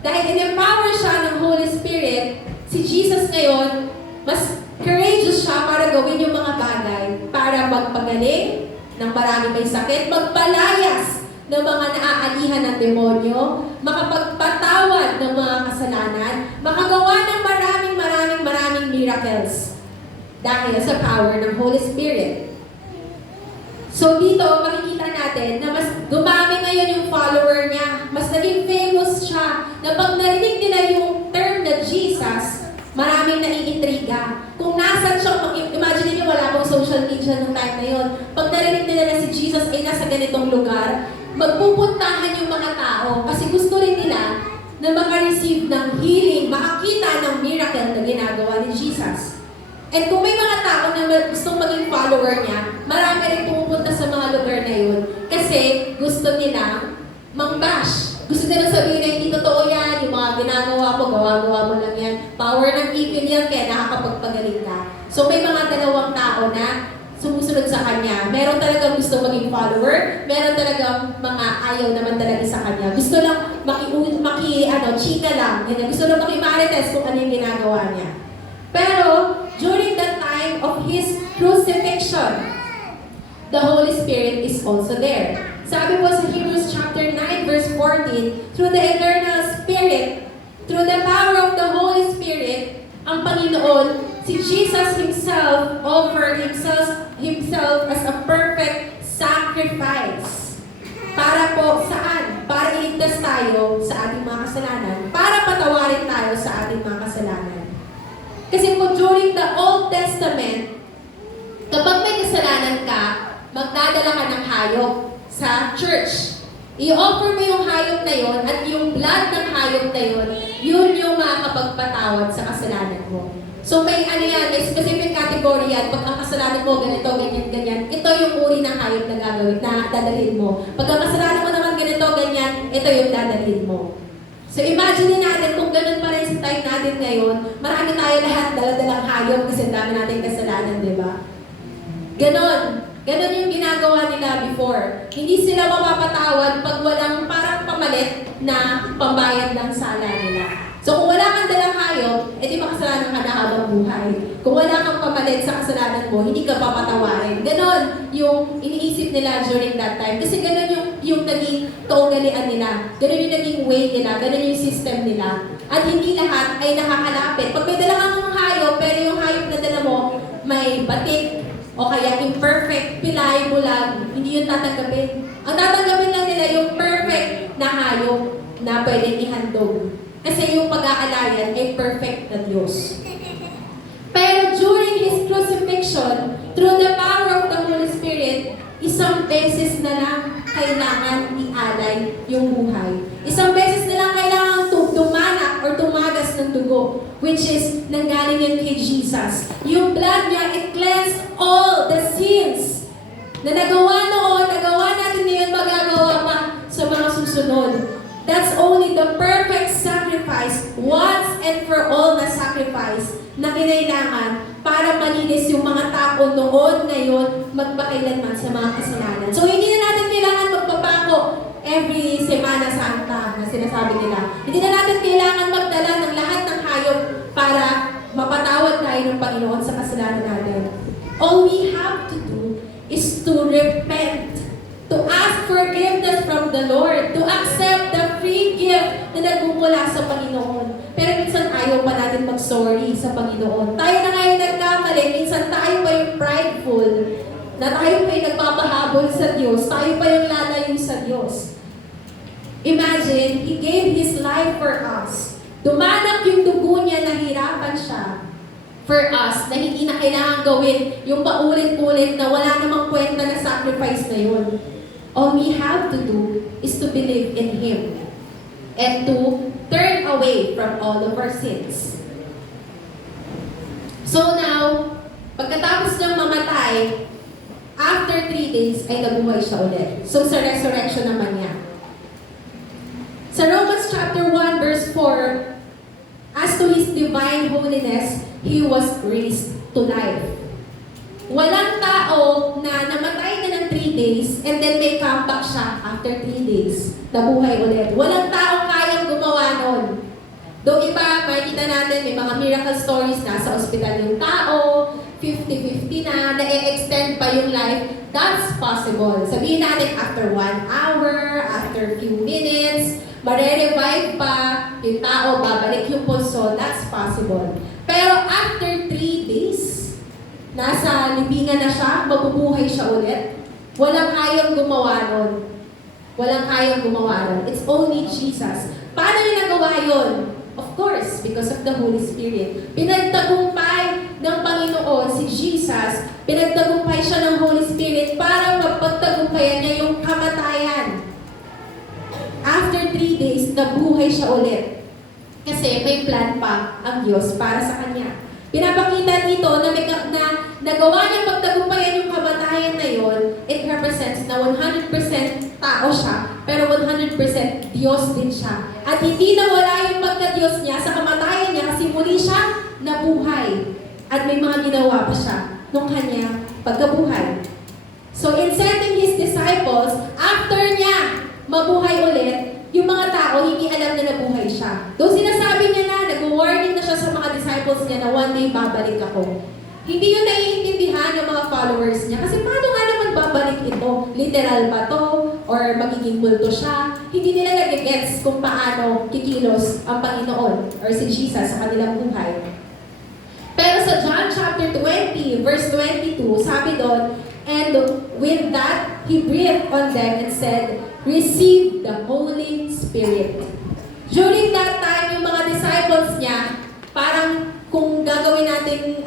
dahil in-empower siya ng Holy Spirit, si Jesus ngayon, mas courageous siya para gawin yung mga bagay, para magpagaling ng marami may sakit, magpalayas ng mga naaalihan ng demonyo, makapagpatawad ng mga kasalanan, makagawa ng maraming miracles dahil sa power ng Holy Spirit. So dito, makikita natin na mas dumami ngayon yung follower niya. Mas naging famous siya. Na pag narinig nila yung term na Jesus, maraming naiintriga. Kung nasan siya, imagine niyo wala pong social media nung time na yun. Pag narinig nila na si Jesus ay nasa ganitong lugar, magpupuntahan yung mga tao kasi gusto rin nila na maka-receive ng healing, makakita ng miracle na ginagawa ni Jesus. And kung may mga tao na gustong maging follower niya, marami rin pumupunta sa mga lugar na yun kasi gusto nilang mang-bash. Gusto nilang sabihin na hindi totoo yan, yung mga ginagawa mo, gawa-gawa mo lang yan. Power ng evil yan, kaya nakakapagpagaling ka. So may mga dalawang tao na sumusunod sa kanya. Meron talagang gusto maging follower, meron talagang mga ayaw naman talaga sa kanya. Gusto lang chika lang. Gusto lang makimarites kung ano yung ginagawa niya. Pero, during the time of his crucifixion, the Holy Spirit is also there. Sabi po sa Hebrews chapter 9 verse 14, through the eternal Spirit, through the power of the Holy Spirit, ang Panginoon, si Jesus Himself offered Himself as a perfect sacrifice. Para po saan? Para iligtas tayo sa ating mga kasalanan. Para patawarin tayo sa ating mga kasalanan. Kasi po during the Old Testament, kapag may kasalanan ka, magdadala ka ng hayop sa church. I-offer mo yung hayop na yon at yung blood ng hayop na yon, yun yung makakapagpatawad sa kasalanan mo. So may may specific category yan. Pag ang kasalanan mo ganito, ganyan, ito yung uri ng hayop na gagawin, na dadalhin mo. Pag ang kasalanan mo naman ganito, ganyan, ito yung dadalhin mo. So imagine natin kung ganun pa rin sa time natin ngayon, marami tayo lahat dala-dalang hayop kasi dami natin kasalanan, di ba? Ganon yung ginagawa nila before. Hindi sila mapapatawad pag walang parang pamalit na pambayad ng sala nila. So kung wala kang dalang hayop, edi makasalanan ka na habang buhay. Kung wala kang pamalit sa kasalanan mo, hindi ka papatawarin. Ganon yung iniisip nila during that time. Kasi ganon yung naging kaugalian nila. Ganon yung naging way nila. Ganon yung system nila. At hindi lahat ay nakakalapit. Pag may dala kang hayop, pero yung hayop na dala mo may batik, o kaya imperfect, pilay, bulag, hindi yun tatanggapin. Ang tatanggapin lang nila yung perfect na hayop na pwedeng ihandog. Kasi yung pag-aalayan ay perfect na Diyos. Pero during His crucifixion, through the power of the Holy Spirit, isang beses na lang kailangan ialay yung buhay. Isang beses na lang kailangan dumanak or tumagas ng dugo dugo, which is nanggaling yun kay Jesus. Yung blood niya, it cleansed all the sins na nagawa noon, nagawa natin ngayon, magagawa pa sa mga susunod. That's only the perfect sacrifice, once and for all na sacrifice na kinailangan para malinis yung mga tao noon, ngayon, magpakailanman sa mga kasalanan. So, hindi na natin kailangan magpapako every Semana Santa na sinasabi nila. Hindi na natin kailangan magdala ng lahat ng hayop para mapatawad tayo ng Panginoon sa kasalanan natin. All we have to do is to repent, to ask forgiveness from the Lord, to accept the free gift na nagmumula sa Panginoon. Pero minsan ayaw pa natin mag-sorry sa Panginoon. Tayo na ngayon nagkamali, minsan tayo pa yung prideful, na tayo pa yung nagpapahabol sa Diyos, tayo pa yung lalayo sa Diyos. Imagine, He gave His life for us. Dumanak yung dugo niya, nahirapan siya for us, na hindi na kailangan gawin yung paulit-ulit na wala namang kwenta na sacrifice na yun. All we have to do is to believe in Him and to turn away from all of our sins. So now, pagkatapos niyang mamatay, after 3 days ay nabuhay siya ulit. So sa resurrection naman niya. Sa Romans chapter 1 verse 4, as to His divine holiness, He was raised to life. Walang tao na namatay na ng 3 days and then may comeback siya after 3 days. Nabuhay ulit. Walang tao kayang gumawa nun. Though iba, makikita natin, may mga miracle stories na sa ospital yung tao, 50-50 na, na-extend pa yung life. That's possible. Sabihin natin after 1 hour, after few minutes, mare-revive pa yung tao, babalik yung pulso. That's possible. Pero after 3 days, nasa libingan na siya, mabubuhay siya ulit, walang kayang gumawa nun. Walang kayang gumawa nun. It's only Jesus. Paano niya nagawa yun? Of course, because of the Holy Spirit. Pinagtagumpay ng Panginoon si Jesus, pinagtagumpay siya ng Holy Spirit para mapagtagumpayan niya yung kamatayan. After 3 days, nabuhay siya ulit. Kasi may plan pa ang Diyos para sa kanya. Pinapakita dito na nagawa niya pagtagumpayan yung kamatayan na yon, it represents na 100% tao siya, pero 100% Diyos din siya. At hindi nawala yung pagka-Diyos niya sa kamatayan niya kasi muli siya nabuhay. At may mga ginawa pa siya nung kanya pagkabuhay. So in sending His disciples, after niya mabuhay ulit, yung mga tao hindi alam na nabuhay siya. Though sinasabi niya na, nag-warning na siya sa mga disciples niya na one day babalik ako. Hindi yun naiintindihan ng mga followers niya. Kasi paano nga naman babalik ito? Literal ba to? Or magiging multo siya? Hindi nila nag-gets kung paano kikilos ang Panginoon or si Jesus sa kanilang buhay. Pero sa John chapter 20, verse 22, sabi doon, and with that, He breathed on them and said, receive the Holy Spirit. During that time, yung mga disciples niya, parang kung gagawin natin,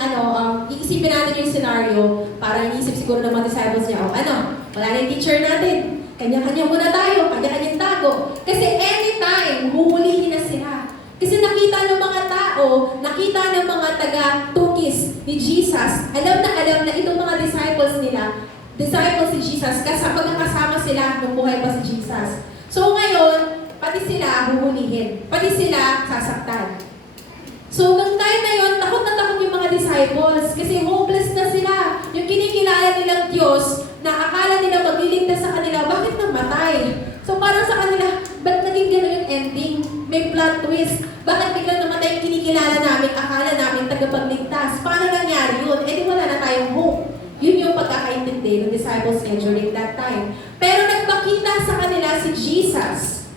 iisipin natin yung scenario, parang iisip siguro ng mga disciples niya, wala na yung teacher natin, kanya-kanya muna tayo, kanya-kanyang tago. Kasi anytime, huhulihin na sila. Kasi nakita ng mga tao, nakita ng mga taga-tukis ni Jesus, alam na itong mga disciples nila, disciples ni Jesus, kasi pagkakasama sila nung buhay pa si Jesus. So ngayon, pati sila huhulihin, pati sila sasaktan. So nung time na yun, takot na takot yung mga disciples kasi hopeless na sila. Yung kinikilala nilang Diyos na akala nila magliligtas sa kanila, bakit namatay? So parang sa kanila, ba't naging gano'n yung ending? May plot twist. Bakit biglang namatay yung kinikilala namin, akala namin tagapagligtas? Paano nangyari yun? Eh di wala na tayong hope. Yun yung pagkakaintindi ng disciples niya during that time. Pero nagpakita sa kanila si Jesus.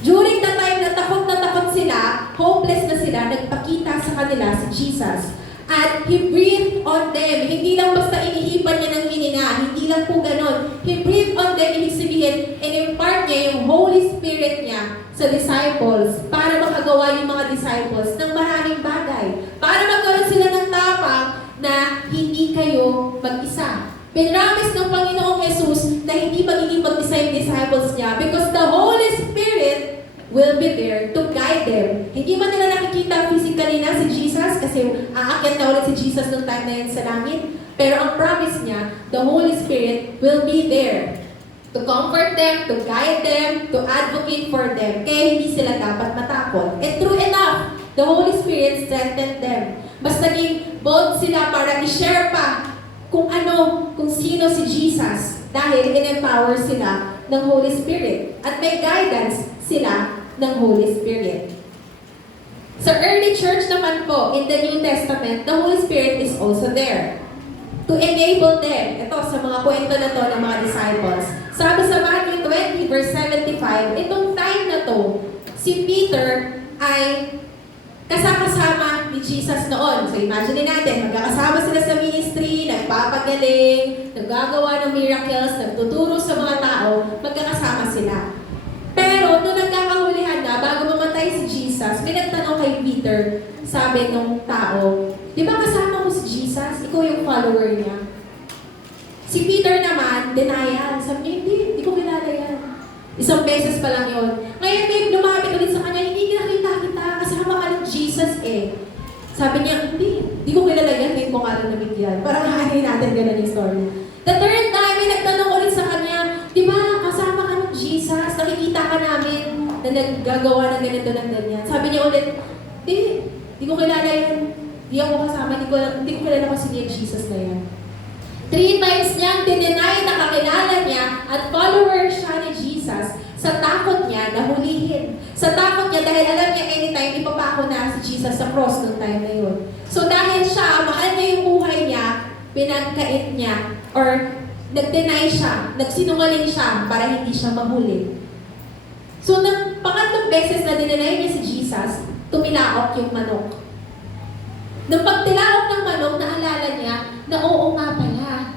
During the time na takot sila, hopeless na sila, nagpakita sa kanila si Jesus. At He breathed on them. Hindi lang basta inihipan niya ng hininga. Hindi lang po ganon. He breathed on them, ibig sabihin, and impart niya yung Holy Spirit niya sa disciples para makagawa yung mga disciples ng maraming bagay. Para magkaroon sila ng tapang na hindi kayo mag-isa. Pinramis ng Panginoong Jesus na hindi magiging mag-isa yung disciples niya because the Holy Spirit will be there to guide them. Hindi man nila nakikita physically kanina si Jesus, kasi aakyat na ulit si Jesus nung time na yun sa langit. Pero ang promise niya, the Holy Spirit will be there to comfort them, to guide them, to advocate for them. Kaya hindi sila dapat matakot. And true enough, the Holy Spirit strengthened them. Mas naging bold sila para i-share pa kung sino si Jesus. Dahil in-empower sila ng Holy Spirit. At may guidance sila ng Holy Spirit. Sa early church naman po, in the New Testament, the Holy Spirit is also there to enable them. Ito, sa mga kwento na to ng mga disciples. Sabi sa Matthew 20, verse 75, itong time na to, si Peter ay kasama ni Jesus noon. So imagine natin, magkakasama sila sa ministry, nagpapagaling, naggagawa ng miracles, nagtuturo sa mga tao, magkakasama sila. Pero nung nagkakahulihan na, bago mamatay si Jesus, may nagtanong kay Peter, sabi ng tao, di ba kasama ko si Jesus? Ikaw yung follower niya. Si Peter naman, denial. Sabi niya, hindi ko kilala yan. Isang beses pa lang yun. Ngayon may lumapit ulit sa kanya, hindi nakita kita, kasama ka ng Jesus eh. Sabi niya, hindi ko kilala yan, ngayon ko nga lang nabigyan. Parang hahanin natin ganun yung story. The third time, may nagtanong ulit sa kanya, di ba kasama ka ng Jesus? Nakikita ka namin na naggagawa ng ganito ng ganyan. Sabi niya ulit, hindi ko kilala yan. Hindi ako kasama, hindi ko kilala kasi niya Jesus na yan. 3 times niyang dinenay na kakilala niya at follower siya ni Jesus sa takot niya na hulihin. Sa takot niya dahil alam niya anytime ipapako na si Jesus sa cross noong time na yun. So dahil siya, mahal niya yung buhay niya, pinagkait niya or nag-deny siya, nagsinungaling siya para hindi siya mahuli. So nang pangatlong beses na dinenay niya si Jesus, tumilaok yung manok. Nung pagtilaok ng manok, naalala niya na oo nga pala.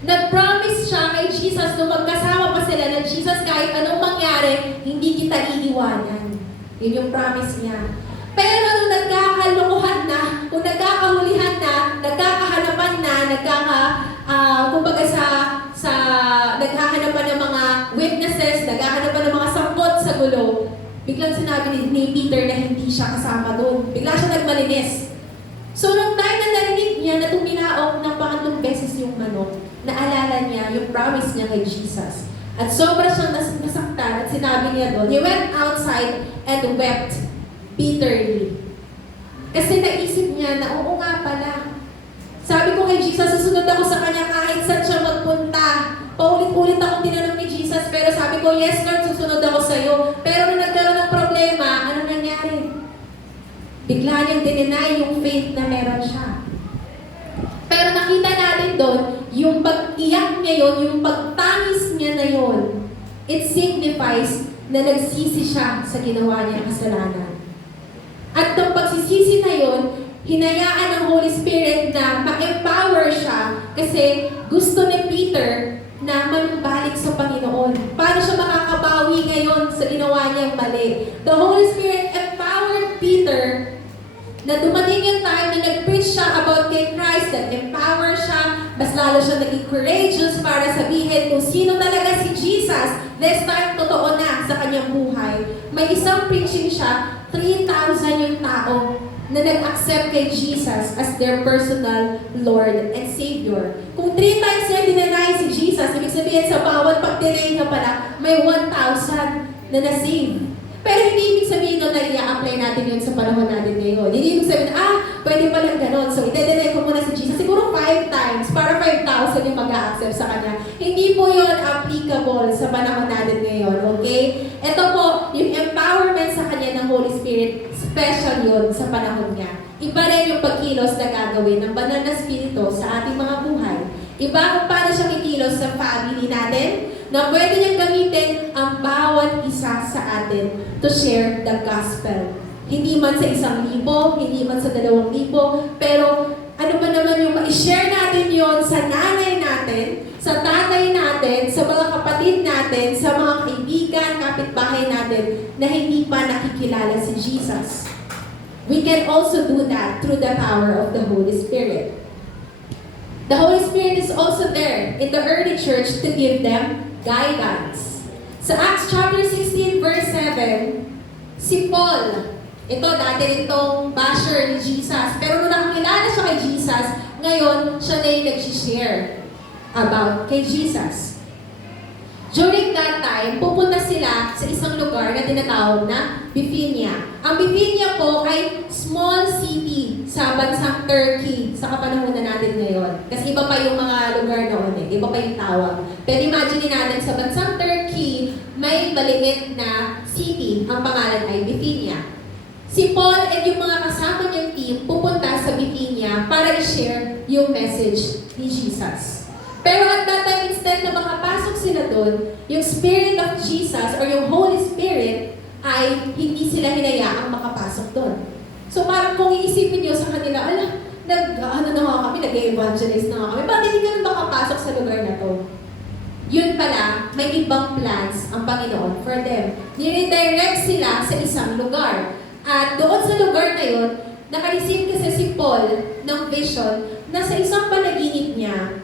Nag-promise siya kay Jesus nung magkasama pa sila na Jesus kahit anong mangyari, hindi kita iiwanan. Yun yung promise niya. Pero nung nagkakalukuhan na, kung nagkakahulihan na, nagkakahanapan na, kumbaga naghahanapan ng mga witnesses, naghahanapan ng mga sampot sa gulo, biglang sinabi ni Peter na hindi siya kasama doon. Bigla siya nagmalinis. So, nung time na narinig niya na tuminaok ng pangatlong beses yung manok, naalala niya yung promise niya kay Jesus. At sobra siyang nasaktan at sinabi niya doon, he went outside and wept bitterly. Kasi naisip niya na, oo nga pala. Sabi ko kay Jesus, susunod ako sa kanya kahit saan siya magpunta. Paulit-ulit akong tinanong ni Jesus, pero sabi ko, yes Lord, susunod ako sa iyo. Pero nung nagkaroon ng problema, ano nangyari? Bigla niyang dinenay yung faith na meron siya. Pero nakita natin doon, yung pag-iyak niya yun, yung pagtangis niya na yun, it signifies na nagsisi siya sa ginawa niyang kasalanan. At ng pagsisisi na yun, hinayaan ng Holy Spirit na ma-empower siya kasi gusto ni Peter na manumbalik sa Panginoon. Paano siya makakabawi ngayon sa ginawa niyang mali? The Holy Spirit empowered Peter na dumating yung time na nag-preach siya about kay Christ, nag-empower siya, mas lalo siya naging courageous para sabihin kung sino talaga si Jesus. This time, totoo na sa kanyang buhay. May isang preaching siya, 3,000 yung tao na nag-accept kay Jesus as their personal Lord and Savior. Kung 3 times niya dinanay si Jesus, ibig sabihin sa bawat pag-deny niya pala, may 1,000 na na-save. Pero hindi ibig sabihin doon na i-apply natin yun sa panahon natin ngayon. Hindi ibig sabihin, pwede palang ganon. So, ide-deny ko muna si Jesus. Siguro 5 times para 5,000 yung mag-a-accept sa kanya. Hindi po yun applicable sa panahon natin ngayon. Okay? Ito po, yung empowerment sa kanya ng Holy Spirit, special yun sa panahon niya. Iba rin yung pagkilos na gagawin ng banal na spirito sa ating mga buhay. Iba kung paano siya kikilos sa family natin, na pwede niyang gamitin ang bawat isa sa atin to share the gospel. Hindi man sa 1,000, hindi man sa 2,000, pero ano ba naman yung ma-share natin yon sa nanay natin, sa tatay natin, sa mga kapatid natin, sa mga kaibigan, kapitbahay natin na hindi pa nakikilala si Jesus. We can also do that through the power of the Holy Spirit. The Holy Spirit is also there in the early church to give them guidance. Sa Acts chapter 16 verse 7, si Paul, Ito, dati rin tong basher ni Jesus. Pero nung nakakilala siya kay Jesus, ngayon, siya na yung nag-share about kay Jesus. During that time, pupunta sila sa isang lugar na tinatawag na Bithynia. Ang Bithynia po ay small city sa bansang Turkey sa kapanahunan natin ngayon. Kasi iba pa yung mga lugar noon eh. Iba pa yung tawag. Pero imagine natin sa bansang Turkey, may maliit na city. Ang pangalan ay Bithynia. Si Paul at yung mga kasama niyang team pupunta sa Bithynia para i-share yung message ni Jesus. Pero at that time, instead na makapasok sila doon, yung Spirit of Jesus or yung Holy Spirit ay hindi sila hinayaang makapasok doon. So parang kung iisipin nyo sa kanila, nag-evangelize na nga kami, bakit hindi kami makapasok sa lugar na to? Yun pala, may ibang plans ang Panginoon for them. Niredirect sila sa isang lugar. At doon sa lugar na yun, nakareceive kasi si Paul ng vision na sa isang panaginip niya,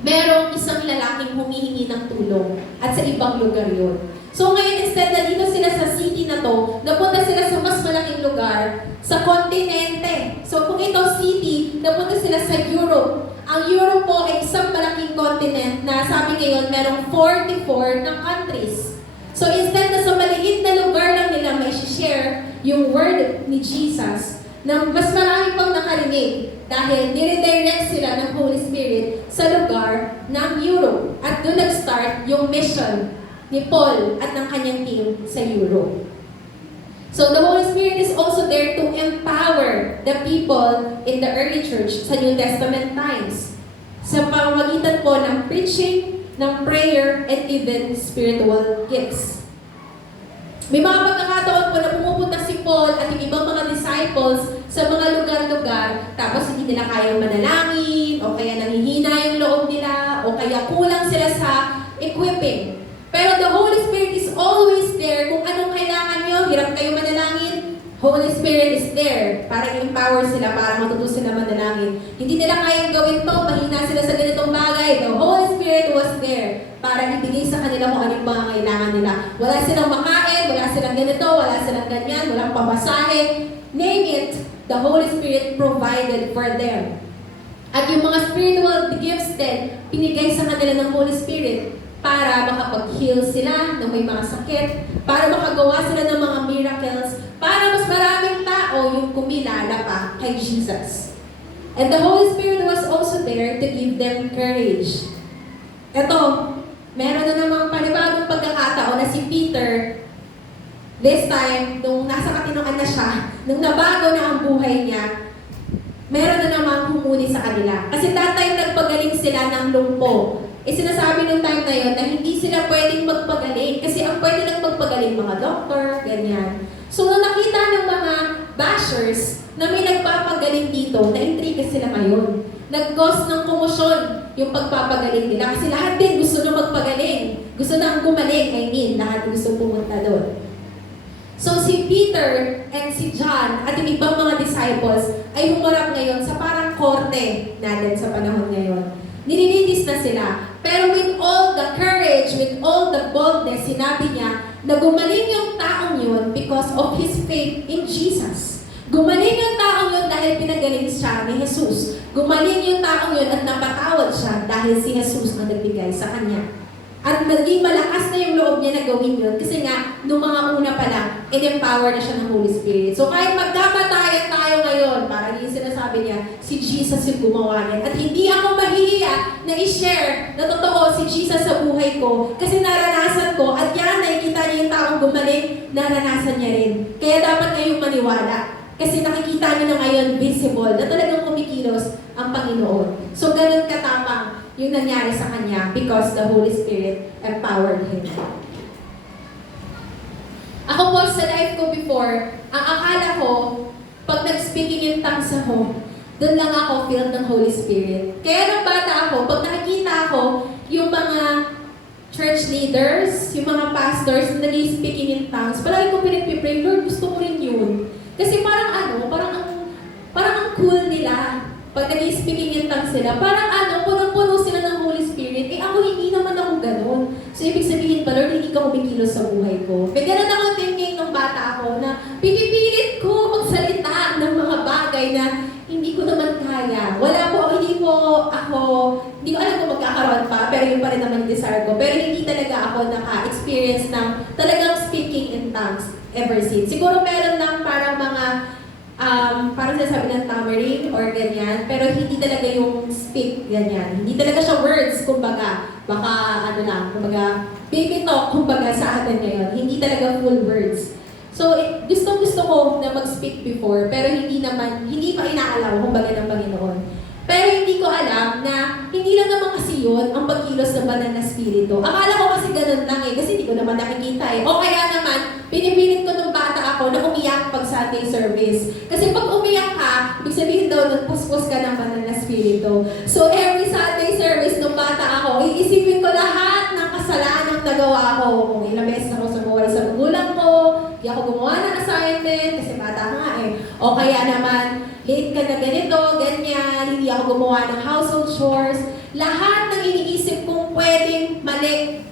merong isang lalaking humihingi ng tulong at sa ibang lugar yun. So ngayon, instead na dito sila sa city na to, napunta sila sa mas malaking lugar, sa kontinente. So kung ito city, napunta sila sa Europe. Ang Europe po ay isang malaking continent na sabi ngayon, merong 44 na countries. So instead na sa maliit na lugar lang nila may share yung word ni Jesus, na mas marami pang nakarinig dahil nire-direct sila ng Holy Spirit sa lugar ng Europe. At doon nag-start yung mission ni Paul at ng kanyang team sa Europe. So the Holy Spirit is also there to empower the people in the early church sa New Testament times. Sa pamamagitan po ng preaching, ng prayer, and even spiritual gifts. May mga pagkakataon po na pumupunta si Paul at yung ibang mga disciples sa mga lugar-lugar, tapos hindi nila kayang manalangin, o kaya nanghihina yung loob nila, o kaya kulang sila sa equipping. Pero the Holy Spirit is always there. Kung anong kailangan nyo, hirap kayo manalangin, Holy Spirit is there para i-empower sila, para matuto sila manalangin. Hindi nila kayang gawin to, mahina sila sa ganitong bagay. The Holy Spirit was there para ibigay sa kanila kung anong mga kailangan nila. Wala silang makain, wala silang ganito, wala silang ganyan, walang pamasahe. Name it, the Holy Spirit provided for them. At yung mga spiritual gifts din, pinigay sa kanila ng Holy Spirit para makapag-heal sila ng may mga sakit, para makagawa sila ng mga miracles, para mas maraming tao yung kumilala pa kay Jesus. And the Holy Spirit was also there to give them courage. Ito, meron na namang panibagong pagkakataon na si Peter, this time, nung nasa katinoan na siya, nung nabago na ang buhay niya, meron na namang humuli sa kanila. Kasi that time, nagpagaling sila ng lumpo. Sinasabi nung time na yun na hindi sila pwedeng magpagaling kasi ang pwede lang magpagaling mga doktor, ganyan. So, nung nakita ng mga bashers na may nagpapagaling dito, na-intriga sila ngayon. Nag-cause ng komosyon yung pagpapagaling nila kasi lahat din gusto na magpagaling. Gusto na gumaling, lahat gusto pumunta doon. So, si Peter and si John at yung ibang mga disciples ay humarap ngayon sa parang korte natin sa panahon ngayon. Nililinis na sila. Pero with all the courage, with all the boldness, sinabi niya na gumaling yung taong yun because of his faith in Jesus. Gumaling yung taong yun dahil pinagaling siya ni Jesus. Gumaling yung taong yun at napatawad siya dahil si Jesus ang nagbigay sa kanya. At maging malakas na yung loob niya na gawin yun kasi nga, nung mga una pa lang, in-empower na siya ng Holy Spirit. So kahit magkapatayan tayo ngayon, parang yung sinasabi niya, si Jesus yung gumawa niyan. At hindi ako mahihiya na i-share na totoo si Jesus sa buhay ko kasi naranasan ko at yan, nakikita niya yung taong gumaling, naranasan niya rin. Kaya dapat kayong maniwala. Kasi nakikita niyo na ngayon visible na talagang kumikilos ang Panginoon. So ganun katapang yung nangyari sa kanya because the Holy Spirit empowered him. Ako po sa life ko before, ang akala ko, pag nag-speaking in tongues ako, doon lang ako filled ng Holy Spirit. Kaya nung bata ako, pag nakikita ko yung mga church leaders, yung mga pastors na nag-speaking in tongues, palagi ko pinagpipray, Lord, gusto ko rin yun. Kasi parang ang cool nila. Pag nag-speaking in tongues sila, parang punong-puno sila ng Holy Spirit. Ako hindi naman ako ganun. So, ibig sabihin pa, Lord, hindi ka kumikilos sa buhay ko. May ganun akong thinking nung bata ako na pinipilit ko pansin. Siguro meron lang parang mga, parang sinasabi ng tamarin or ganyan, pero hindi talaga yung speak, ganyan. Hindi talaga siya words, kumbaga. Baka ano lang, kumbaga, baby talk, kumbaga sa atin ngayon. Hindi talaga full words. So, gusto ko na mag-speak before, pero hindi pa inaalaw, kumbaga ng Panginoon. Pero hindi ko alam na hindi lang naman kasi yun ang pagkilos ng banal na spirito. Akala ko kasi ganun lang kasi hindi ko naman nakikita O kaya naman, pinipilit ko nung bata ako na umiyak pag Sunday service. Kasi pag umiyak ka, ibig sabihin daw, nagpuspos ka ng banal na spirito. So every Sunday service nung bata ako, iisipin ko lahat ng kasalanang nagawa ko. Kung ilang beses ako sumuway sa magulang ko, hindi ako gumawa ng assignment, kasi bata ka nga O kaya naman, late ka na ganito, ganyan, hindi ako gumawa ng household chores. Lahat ng iniisip kong pwedeng mali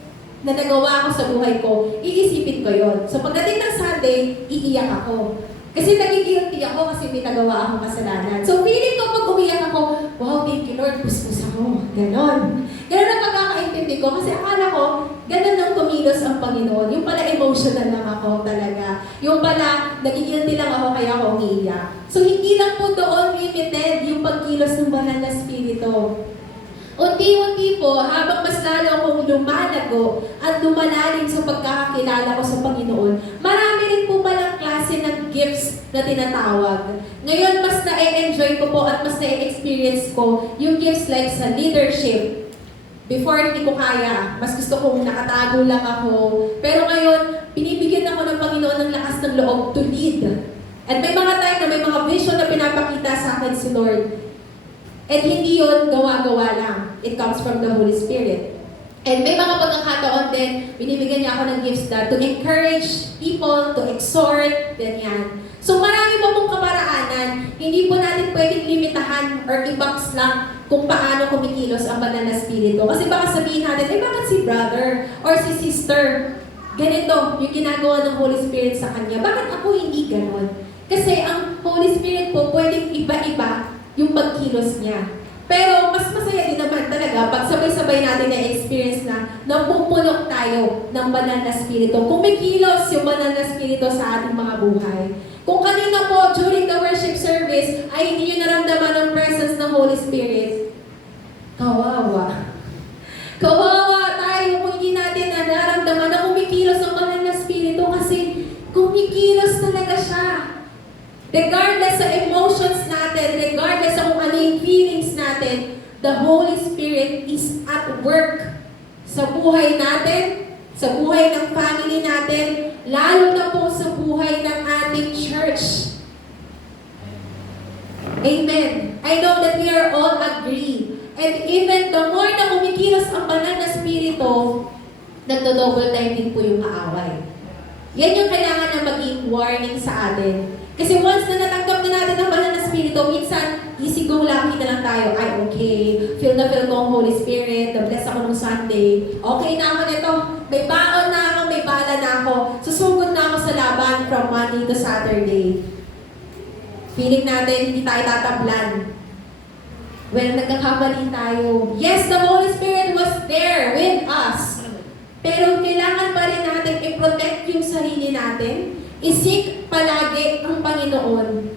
na nagawa ko sa buhay ko, iisipin ko yon. So pagdating ng Sunday, iiyak ako. Kasi nagigilty ako kasi may nagawa akong kasalanan. So feeling ko pag umiyak ako, wow, thank you Lord, puspos ako. Ganon. Ganon ang pagkakaintindi ko kasi akala ko, ganon ang kumilos ang Panginoon. Yung pala emotional lang ako talaga. Yung pala, nagigilty lang ako kaya ako umiiyak. So hindi lang po doon limited yung pagkilos ng banal na spirito. Unti-unti po, habang mas lalo akong lumalago at lumalalim sa pagkakakilala ko sa Panginoon, marami rin po palang klase ng gifts na tinatawag. Ngayon, mas na-enjoy ko po at mas na-experience ko yung gifts like sa leadership. Before, hindi ko kaya. Mas gusto kong nakatago lang ako. Pero ngayon, binibigyan ako ng Panginoon ng lakas ng loob to lead. At may mga time na may mga vision na pinapakita sa akin si Lord. And hindi yun gawa-gawa lang. It comes from the Holy Spirit. And may mga pagkakataon din, binibigyan niya ako ng gifts na to encourage people, to exhort, ganyan. So marami pa pong kaparaanan, hindi po natin pwedeng limitahan or i-box lang kung paano kumikilos ang banal na spirito. Kasi baka sabihin natin, bakit si brother or si sister, ganito yung ginagawa ng Holy Spirit sa kanya. Bakit ako hindi ganon? Kasi ang Holy Spirit po pwedeng iba-iba yung pagkilos niya. Pero mas masaya din naman talaga pag sabay-sabay natin na-experience na napupunok tayo ng banal na spirito. Kumikilos yung banal na spirito sa ating mga buhay. Kung kanina po, during the worship service, ay hindi nyo naramdaman ang presence ng Holy Spirit, kawawa. Kawawa tayo kung hindi natin naramdaman na kumikilos ang banal na spirito kasi kumikilos talaga siya. Regardless sa emotions natin, regardless sa kung ano yung feelings natin, the Holy Spirit is at work sa buhay natin, sa buhay ng family natin, lalo na po sa buhay ng ating church. Amen. I know that we are all agree. And even the more na kumikilos ang banal na spirito, nagdo-double time din po yung kaaway. Yan yung kailangan na maging warning sa atin. Kasi once na natanggap na natin ang banal na spirito, minsan, easy go lang, kita lang tayo, ay okay, feel na feel ko ang Holy Spirit, na-bless ako nung Sunday, okay na ako nito, may baon na ako, may bala na ako, susugod na ako sa laban from Monday to Saturday. Feeling natin, hindi tayo tatablan. Well, nagkakamali tayo. Yes, the Holy Spirit was there with us. Pero kailangan pa rin natin i-protect yung sarili natin, isik palagi ang Panginoon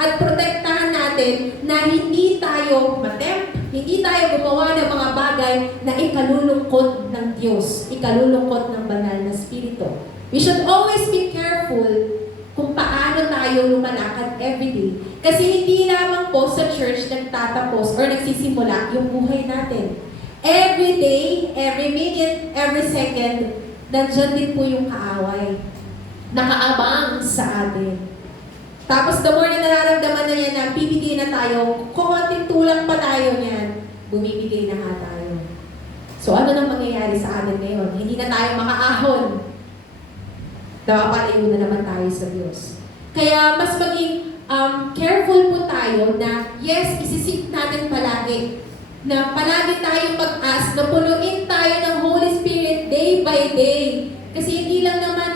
at protektahan natin na hindi tayo matempt, hindi tayo gumawa ng mga bagay na ikalulungkot ng Diyos, ikalulungkot ng banal na spirito. We should always be careful kung paano tayo lumalakad everyday. Kasi hindi lamang po sa church nagtatapos or nagsisimula yung buhay natin. Every day, every minute, every second, nandyan din po yung kaaway. Nakaabang sa atin. Tapos the more na nararamdaman na yan na bibigay na tayo, konting tulang pa tayo niyan, bumibigay na nga tayo. So ano nang mangyayari sa atin ngayon? Hindi na tayo makaahon. Napapalayo na naman tayo sa Diyos. Kaya mas maging careful po tayo na yes, isisik natin palagi na palagi tayong mag-ask na punuin tayo ng Holy Spirit day by day. Kasi hindi lang naman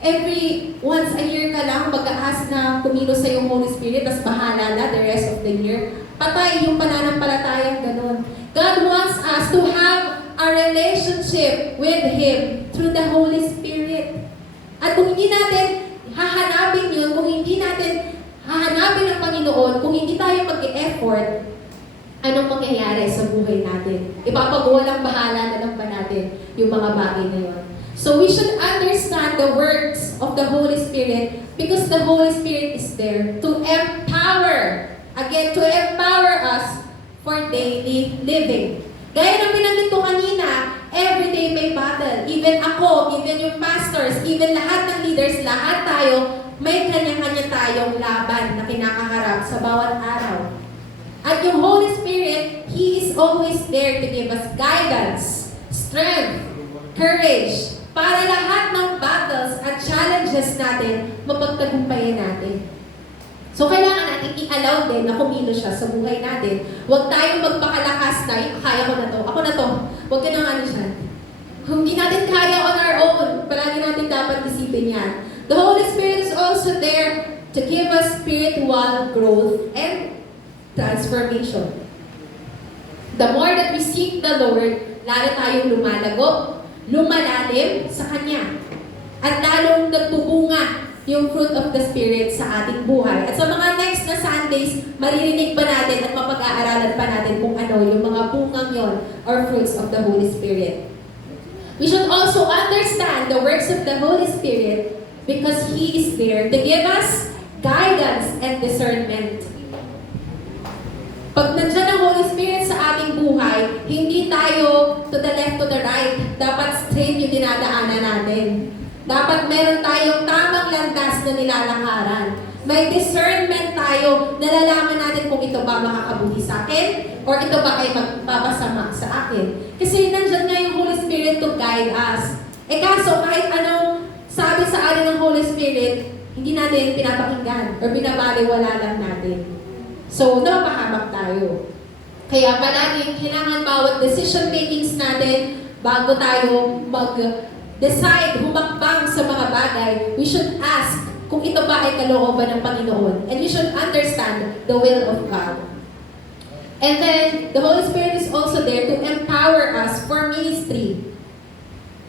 every once a year ka lang mag-aas na kumilos sa yung Holy Spirit, tas bahala na the rest of the year. Patay yung pananampalatayang ganun. God wants us to have a relationship with Him through the Holy Spirit. At kung hindi natin hahanapin yun kung hindi natin hahanapin ng Panginoon, kung hindi tayo mag-e-effort, anong mangyayari sa buhay natin? Ipapagawalang bahala na lang ba natin yung mga bagay na yun? So we should understand the works of the Holy Spirit because the Holy Spirit is there to empower, again, to empower us for daily living. Gaya ng binanggit ko kanina, everyday may battle. Even ako, even yung pastors, even lahat ng leaders, lahat tayo, may kanya-kanya tayong laban na kinakaharap sa bawat araw. At yung Holy Spirit, He is always there to give us guidance, strength, courage, para lahat ng battles at challenges natin, mapagtagumpayan natin. So, kailangan natin i-allow din na kumilos siya sa buhay natin. Huwag tayong magpakalakas na, kaya ko na to, ako na to. Huwag ka nang ano siya. Kung hindi natin kaya on our own, palagi natin dapat isipin yan. The Holy Spirit is also there to give us spiritual growth and transformation. The more that we seek the Lord, lalo tayong lumalago, lumalalim sa Kanya. At lalong nagtubunga yung fruit of the Spirit sa ating buhay. At sa mga next na Sundays, maririnig pa natin at mapag-aaralan pa natin kung ano yung mga bungang yon or fruits of the Holy Spirit. We should also understand the works of the Holy Spirit because He is there to give us guidance and discernment. Pag nandiyan ang Holy Spirit sa ating buhay, hindi tayo to the left, to the right. Dapat straight yung dinadaanan natin. Dapat meron tayong tamang landas na nilalakaran. May discernment tayo, nalalaman natin kung ito ba makakabuti sa akin or ito ba ay magpapasama sa akin. Kasi nandiyan nga yung Holy Spirit to guide us. Kaso kahit anong sabi sa atin ng Holy Spirit, hindi natin pinapakinggan or binabaliwala lang natin. So, napapahamak tayo. Kaya palaging kailangan bawat decision makings natin bago tayo mag-decide, humakbang sa mga bagay, we should ask kung ito ba ay kalooban ng Panginoon. And we should understand the will of God. And then, the Holy Spirit is also there to empower us for ministry.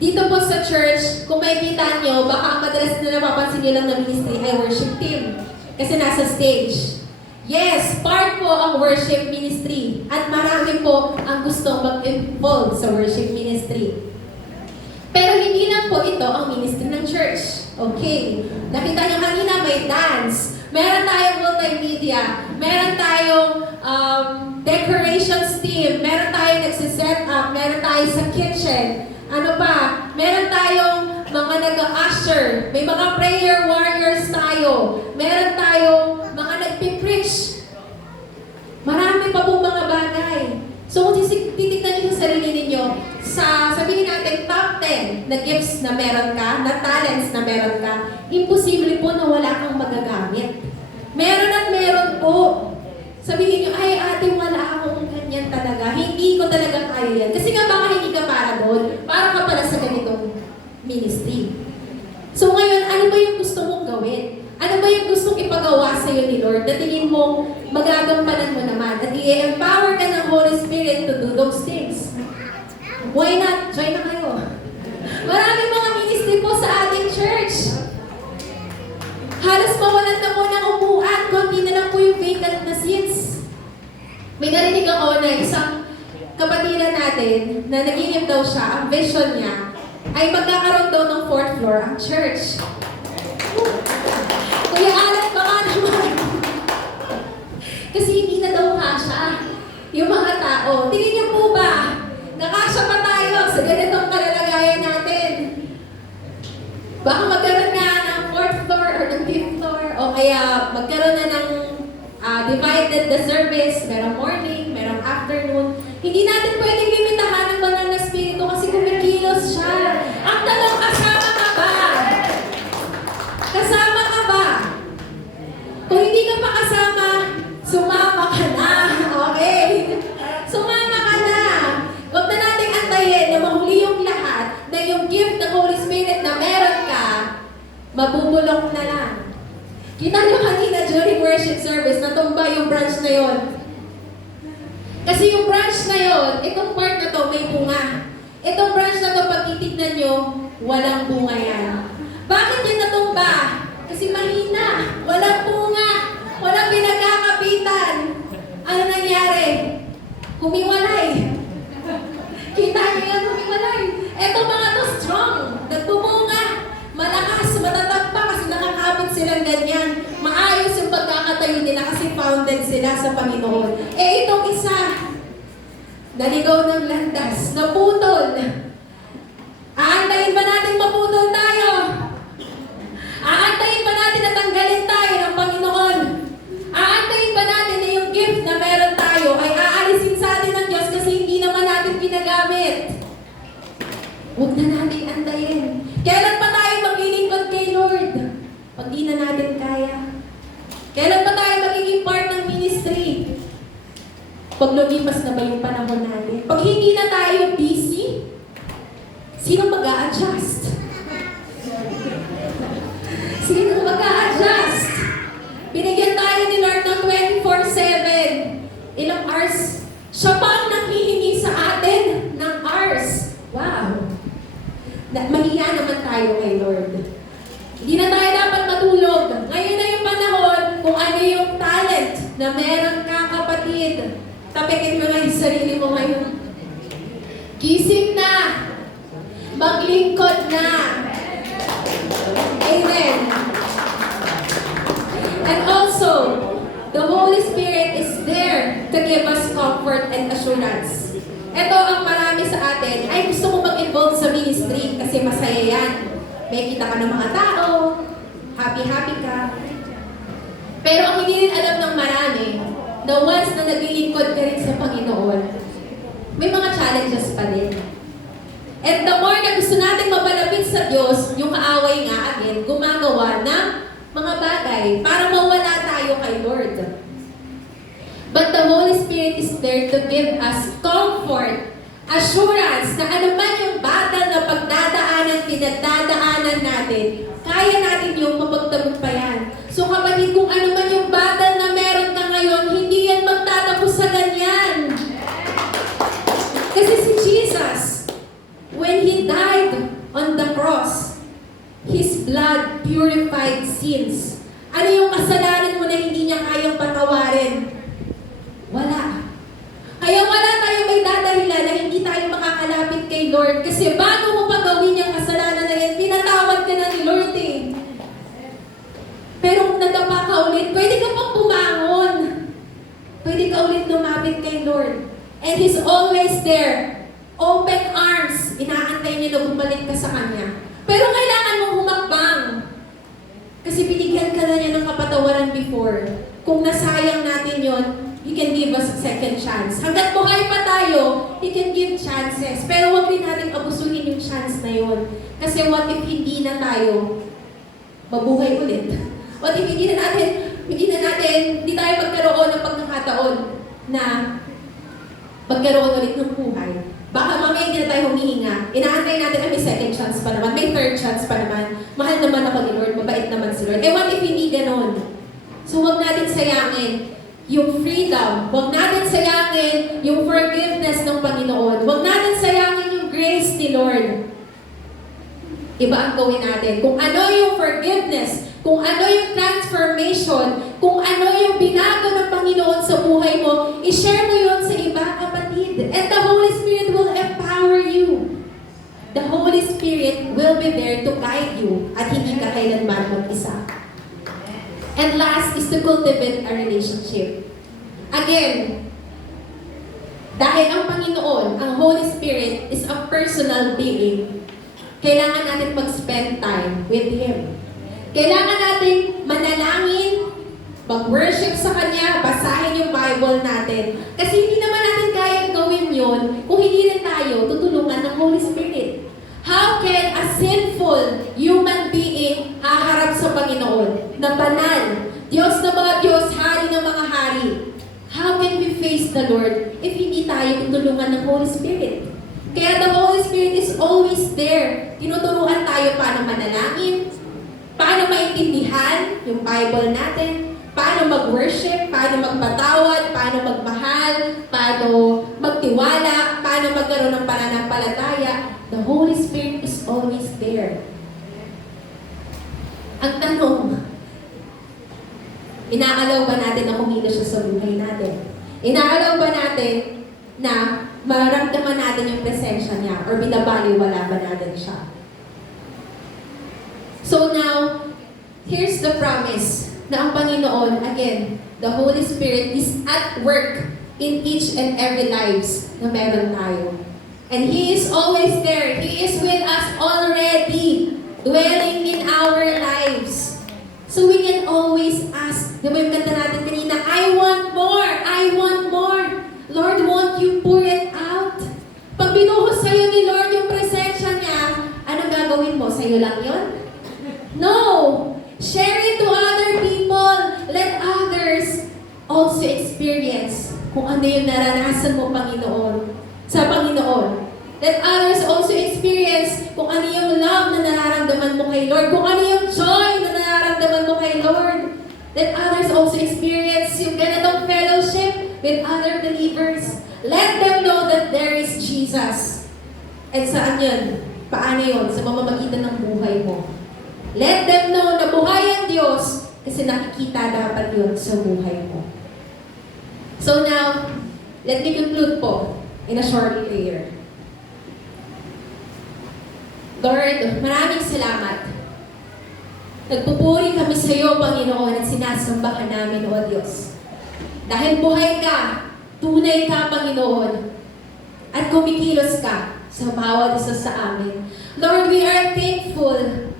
Dito po sa church, kung makikita nyo, baka ang madalas na napapansin nyo lang na ministry ay worship team. Kasi nasa stage. Yes, part po ang worship ministry. At marami po ang gustong mag-involve sa worship ministry. Pero hindi lang po ito ang ministry ng church. Okay. Nakita nyo kanina may dance. Meron tayong multimedia. Meron tayong decorations team. Meron tayong nagsiset up. Meron tayo sa kitchen. Ano pa? Meron tayong mga nag-usher. May mga prayer warriors tayo. Meron tayong mga nagpipreach. Marami pa pong mga bagay. So kung titignan niyo sa sarili ninyo, sabihin natin top 10 na gifts na meron ka, na talents na meron ka, imposible po na wala kang magagamit. Meron at meron po. Sabihin niyo, ay ate, wala akong ganyan talaga. Hindi ko talaga kaya yan. Kasi nga baka hindi ka para doon, para ka pala sa ganitong ministry. So ngayon, ano ba yung gusto mong gawin? Ano ba yung gustong ipagawa sa iyo ni Lord na tingin mo magagampanan mo naman at i-empower ka ng Holy Spirit to do those things? Why not? Join na kayo. Maraming mga ministry po sa ating church. Halos mawalan na po ng upuan, konti na lang po yung vacant na seats. May narinig ako na isang kapatiran natin na nagiging daw siya, ang vision niya, ay magkakaroon daw ng 4th floor ang church. Kuya Alan, baka naman. Kasi hindi na daw kasya yung mga tao. Tingin niyo po ba, nakasya pa tayo sa ganitong kalalagayan natin? Baka magkaroon na ng 4th floor or ng 5th floor, o kaya magkaroon na ng divided the service, merong morning, merong afternoon. Hindi natin pwedeng limitahan ng banal na spirito kasi kumikilos siya. Ang tanong, kasama ka ba? Kasama ka ba? Kung hindi ka pa kasama, sumama ka na. Okay? Sumama ka na. Huwag na natin antayin na mahuli yung lahat na yung gift ng Holy Spirit na meron ka, mabubulok na lang. Kita nyo kanina during worship service, natumba yung branch na yon. Kasi yung branch na yon, itong part na to may bunga. Itong branch na to, pag titignan nyo, walang bunga yan. Bakit yan natumba? Kasi mahina, walang bunga, walang pinagkakapitan. Ano nangyari? Humiwalay. Kita niyo yan, humiwalay. Eto mga to strong, nagbumunga, malakas, matatag pa kasi nakakapit silang ganyan. Maayos yung pagkakatayo nila kasi founded sila sa Panginoon. Eh itong isa, naligaw ng landas, naputol. Aantayin ba natin maputol tayo? Aantayin ba natin na tanggalin tayo ng Panginoon? Aantayin ba natin na yung gift na meron tayo ay aalisin sa atin ng Diyos kasi hindi naman natin ginagamit? Huwag na natin antayin. Kailan pa tayo maglilingkod kay Lord? Pag di na natin kaya. Kailan pa tayo magiging part ng ministry? Pag lumipas na ba yung panahon natin? Pag hindi na tayo busy, sino mag-a-adjust? Sino mag-a-adjust? Binigyan tayo ni Lord ng 24/7. Ilang hours? Siya pa ang nanghihingi sa atin ng hours. Wow! Mahiya naman tayo kay Lord. Hindi na tayo dapat matulog. Ngayon na yung panahon kung ano yung talent na meron ka, kapatid. Tapikin mo nga yung sarili mo ngayon. Gising na! Maglingkod na! Amen! And also, the Holy Spirit is there to give us comfort and assurance. Ito ang marami sa atin, ay gusto mo mag-involve sa ministry kasi masaya yan. May kita ka ng mga tao, happy-happy ka. Pero ang hindi rin alam ng marami, na once na naglilingkod ka rin sa Panginoon, may mga challenges pa din. And the more na gusto natin mapalapit sa Diyos, yung kaaway nga again, gumagawa ng mga bagay para mawala tayo kay Lord. But the Holy Spirit is there to give us comfort, assurance na ano man yung battle na pagdadaanan, pinagdadaanan natin, kaya natin yung mapagtagumpayan. So kapatid, kung ano man yung battle na meron ka ngayon, hindi yan magtatapos sa ganyan. Kasi si Jesus, when He died on the cross, His blood purified sins. Ano yung kasalanan mo na hindi niya kayang patawarin? Wala. Kaya wala tayong may dadahilan na hindi tayo makakalapit kay Lord. Kasi bago mo pa gawin yung kasalanan na yan, pinatawad ka na ni Lord eh. Pero kung nadapa ka ulit, pwede ka pang bumangon. Pwede ka ulit lumapit kay Lord. And He's always there. Open arms. Inaantay niya na bumalik ka sa Kanya. Pero kailangan mong humakbang. Kasi binigyan ka na niya ng kapatawaran before. Kung nasayang natin yon, He can give us a second chance. Hanggat buhay pa tayo, He can give chances. Pero huwag rin natin abusuhin yung chance na yon. Kasi what if hindi na tayo mabuhay ulit? What if hindi tayo magkaroon ng pagkakataon na magkaroon ulit ng buhay? Baka mamaya hindi na tayo humihinga. Inaantay natin na may second chance pa naman, may third chance pa naman. Mahal naman ako ni Lord, mabait naman si Lord. Eh what if hindi ganon? So huwag natin sayangin yung freedom. Huwag natin sayangin yung forgiveness ng Panginoon. Huwag natin sayangin yung grace ni Lord. Iba ang gawin natin. Kung ano yung forgiveness, kung ano yung transformation, kung ano yung binago ng Panginoon sa buhay mo, i-share mo yun sa iba, kapatid. And the Holy Spirit will empower you. The Holy Spirit will be there to guide you at hindi ka kailanman mag-isa. And last is to cultivate a relationship. Again, dahil ang Panginoon, ang Holy Spirit, is a personal being, kailangan natin mag-spend time with Him. Kailangan natin manalangin, mag-worship sa Kanya, basahin yung Bible natin. Kasi hindi naman natin kayang gawin yun kung hindi rin tayo tutulungan ng Holy Spirit. How can a sinful human being haharap sa Panginoon na banal, Diyos na mga Diyos, hari ng mga hari? How can we face the Lord if hindi tayo tutulungan ng Holy Spirit? Kaya the Holy Spirit is always there. Tinuturuan tayo paano manalangin, paano maintindihan yung Bible natin, paano mag-worship, paano magpatawad, paano magmahal, paano magtiwala, paano magkaroon ng pananampalataya. The Holy Spirit is always there. Ang tanong, inaalaw ba natin na kumilos siya sa buhay natin? Inaalaw ba natin na maramdaman natin yung presensya niya or binabaliwala ba natin siya? So now, here's the promise na ang Panginoon, again, the Holy Spirit is at work in each and every lives na meron tayo. And He is always there. He is with us already, dwelling in our lives. So we can always ask, di ba yung kanta natin kanina, I want more, I want more. Lord, won't you pour it out? Pag binuhos sa'yo ni Lord yung presensya niya, anong gagawin mo? Sa'yo lang yun? No! Share it to other people. Let others also experience kung ano yung naranasan mo, Panginoon, sa Panginoon. Let others also experience kung ano yung love na nararamdaman mo kay Lord, kung ano yung joy na nararamdaman mo kay Lord. Let others also experience yung ganitong fellowship with other believers. Let them know that there is Jesus. And saan yun? Paano yun? Sa mamamagitan ng buhay mo. Let them know na buhay ang Diyos kasi nakikita dapat yun sa buhay mo. So now, let me conclude po in a short prayer. Lord, maraming salamat. Nagpupuri kami sa iyo, Panginoon, at sinasamba ka namin, O Diyos. Dahil buhay ka, tunay ka, Panginoon, at kumikilos ka sa bawat isa sa amin. Lord, we are thankful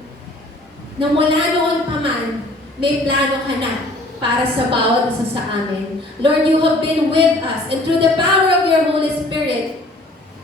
na mula noon pa man, may plano ka na para sa bawat isa sa amin. Lord, you have been with us, and through the power of your Holy Spirit,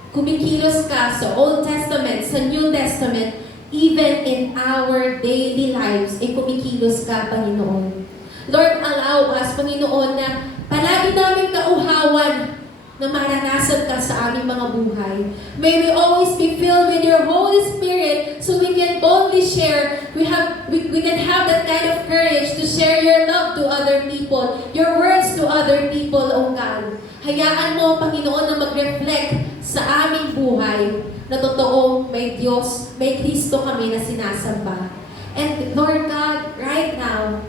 kumikilos ka sa Old Testament, sa New Testament, even in our daily lives, kumikilos ka, Panginoon. Lord, allow us, Panginoon, na palagi namin kauhawan na maranasan ka sa aming mga buhay. May we always be filled with your Holy Spirit so we can boldly share, we can have that kind of courage to share your love to other people, your words to other people, O God. Hayaan mo, Panginoon, na mag-reflect sa aming buhay na totoo may Diyos, may Kristo kami na sinasamba. And Lord God, right now,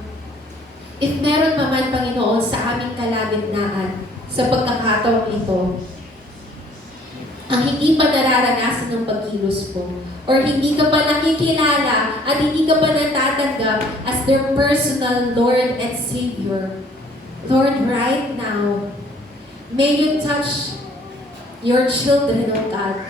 if meron pa man, Panginoon, sa aming kalagitnaan, sa pagkakataong ito, ang hindi pa nararanasan ng pagkilos po, or hindi ka pa nakikilala at hindi ka pa natatanggap as their personal Lord and Savior, Lord, right now, may you touch your children, O God.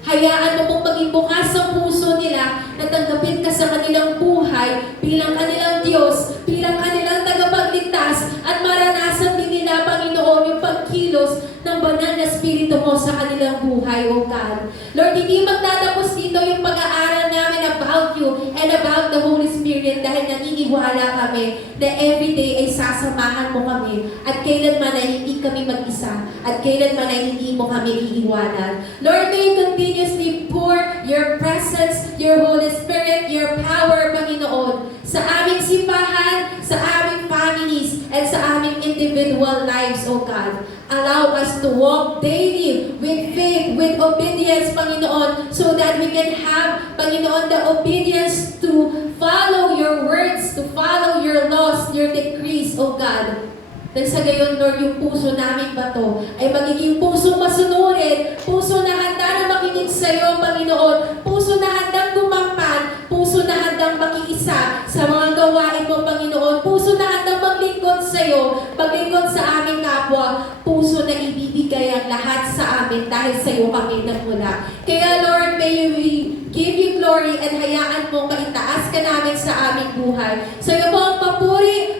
Hayaan mo pong maging bukas ang puso nila na tanggapin ka sa kanilang buhay bilang kanilang Diyos, bilang kanilang tagapagligtas, at maranasan din nila, Panginoon, yung pagkilos ng banal na Espiritu mo sa kanilang buhay, O God. Lord, hindi magtatapos dito yung pag-aaral namin about you and about the Holy Spirit dahil naniniwala kami na everyday ay sasamahan mo kami at kailanman ay hindi kami mag-isa at kailanman ay hindi mo kami iiwanan. Lord, may you continuously pour your presence, your Holy Spirit, your power, Panginoon, sa aming simbahan, sa aming families, and sa aming individual lives, O God. Allow us to walk daily with faith, with obedience, Panginoon, so that we can have, Panginoon, the obedience to follow your words, to follow your laws, your decrees, O God. Dahil sa gayon, Lord, yung puso namin bato ay magiging pusong masunurin, puso na handa na makinig sa iyo, Panginoon, puso na handang gumampan, puso na handang makiisa sa mga gawain mo, Panginoon, puso na handang maglingkod sa iyo, maglingkod sa aming kapwa, puso na ibibigay ang lahat sa amin dahil sa iyo kami nagmula. Kaya, Lord, may we give you glory and hayaan mo maitaas ka namin sa aming buhay. Sa iyo po ang papuri,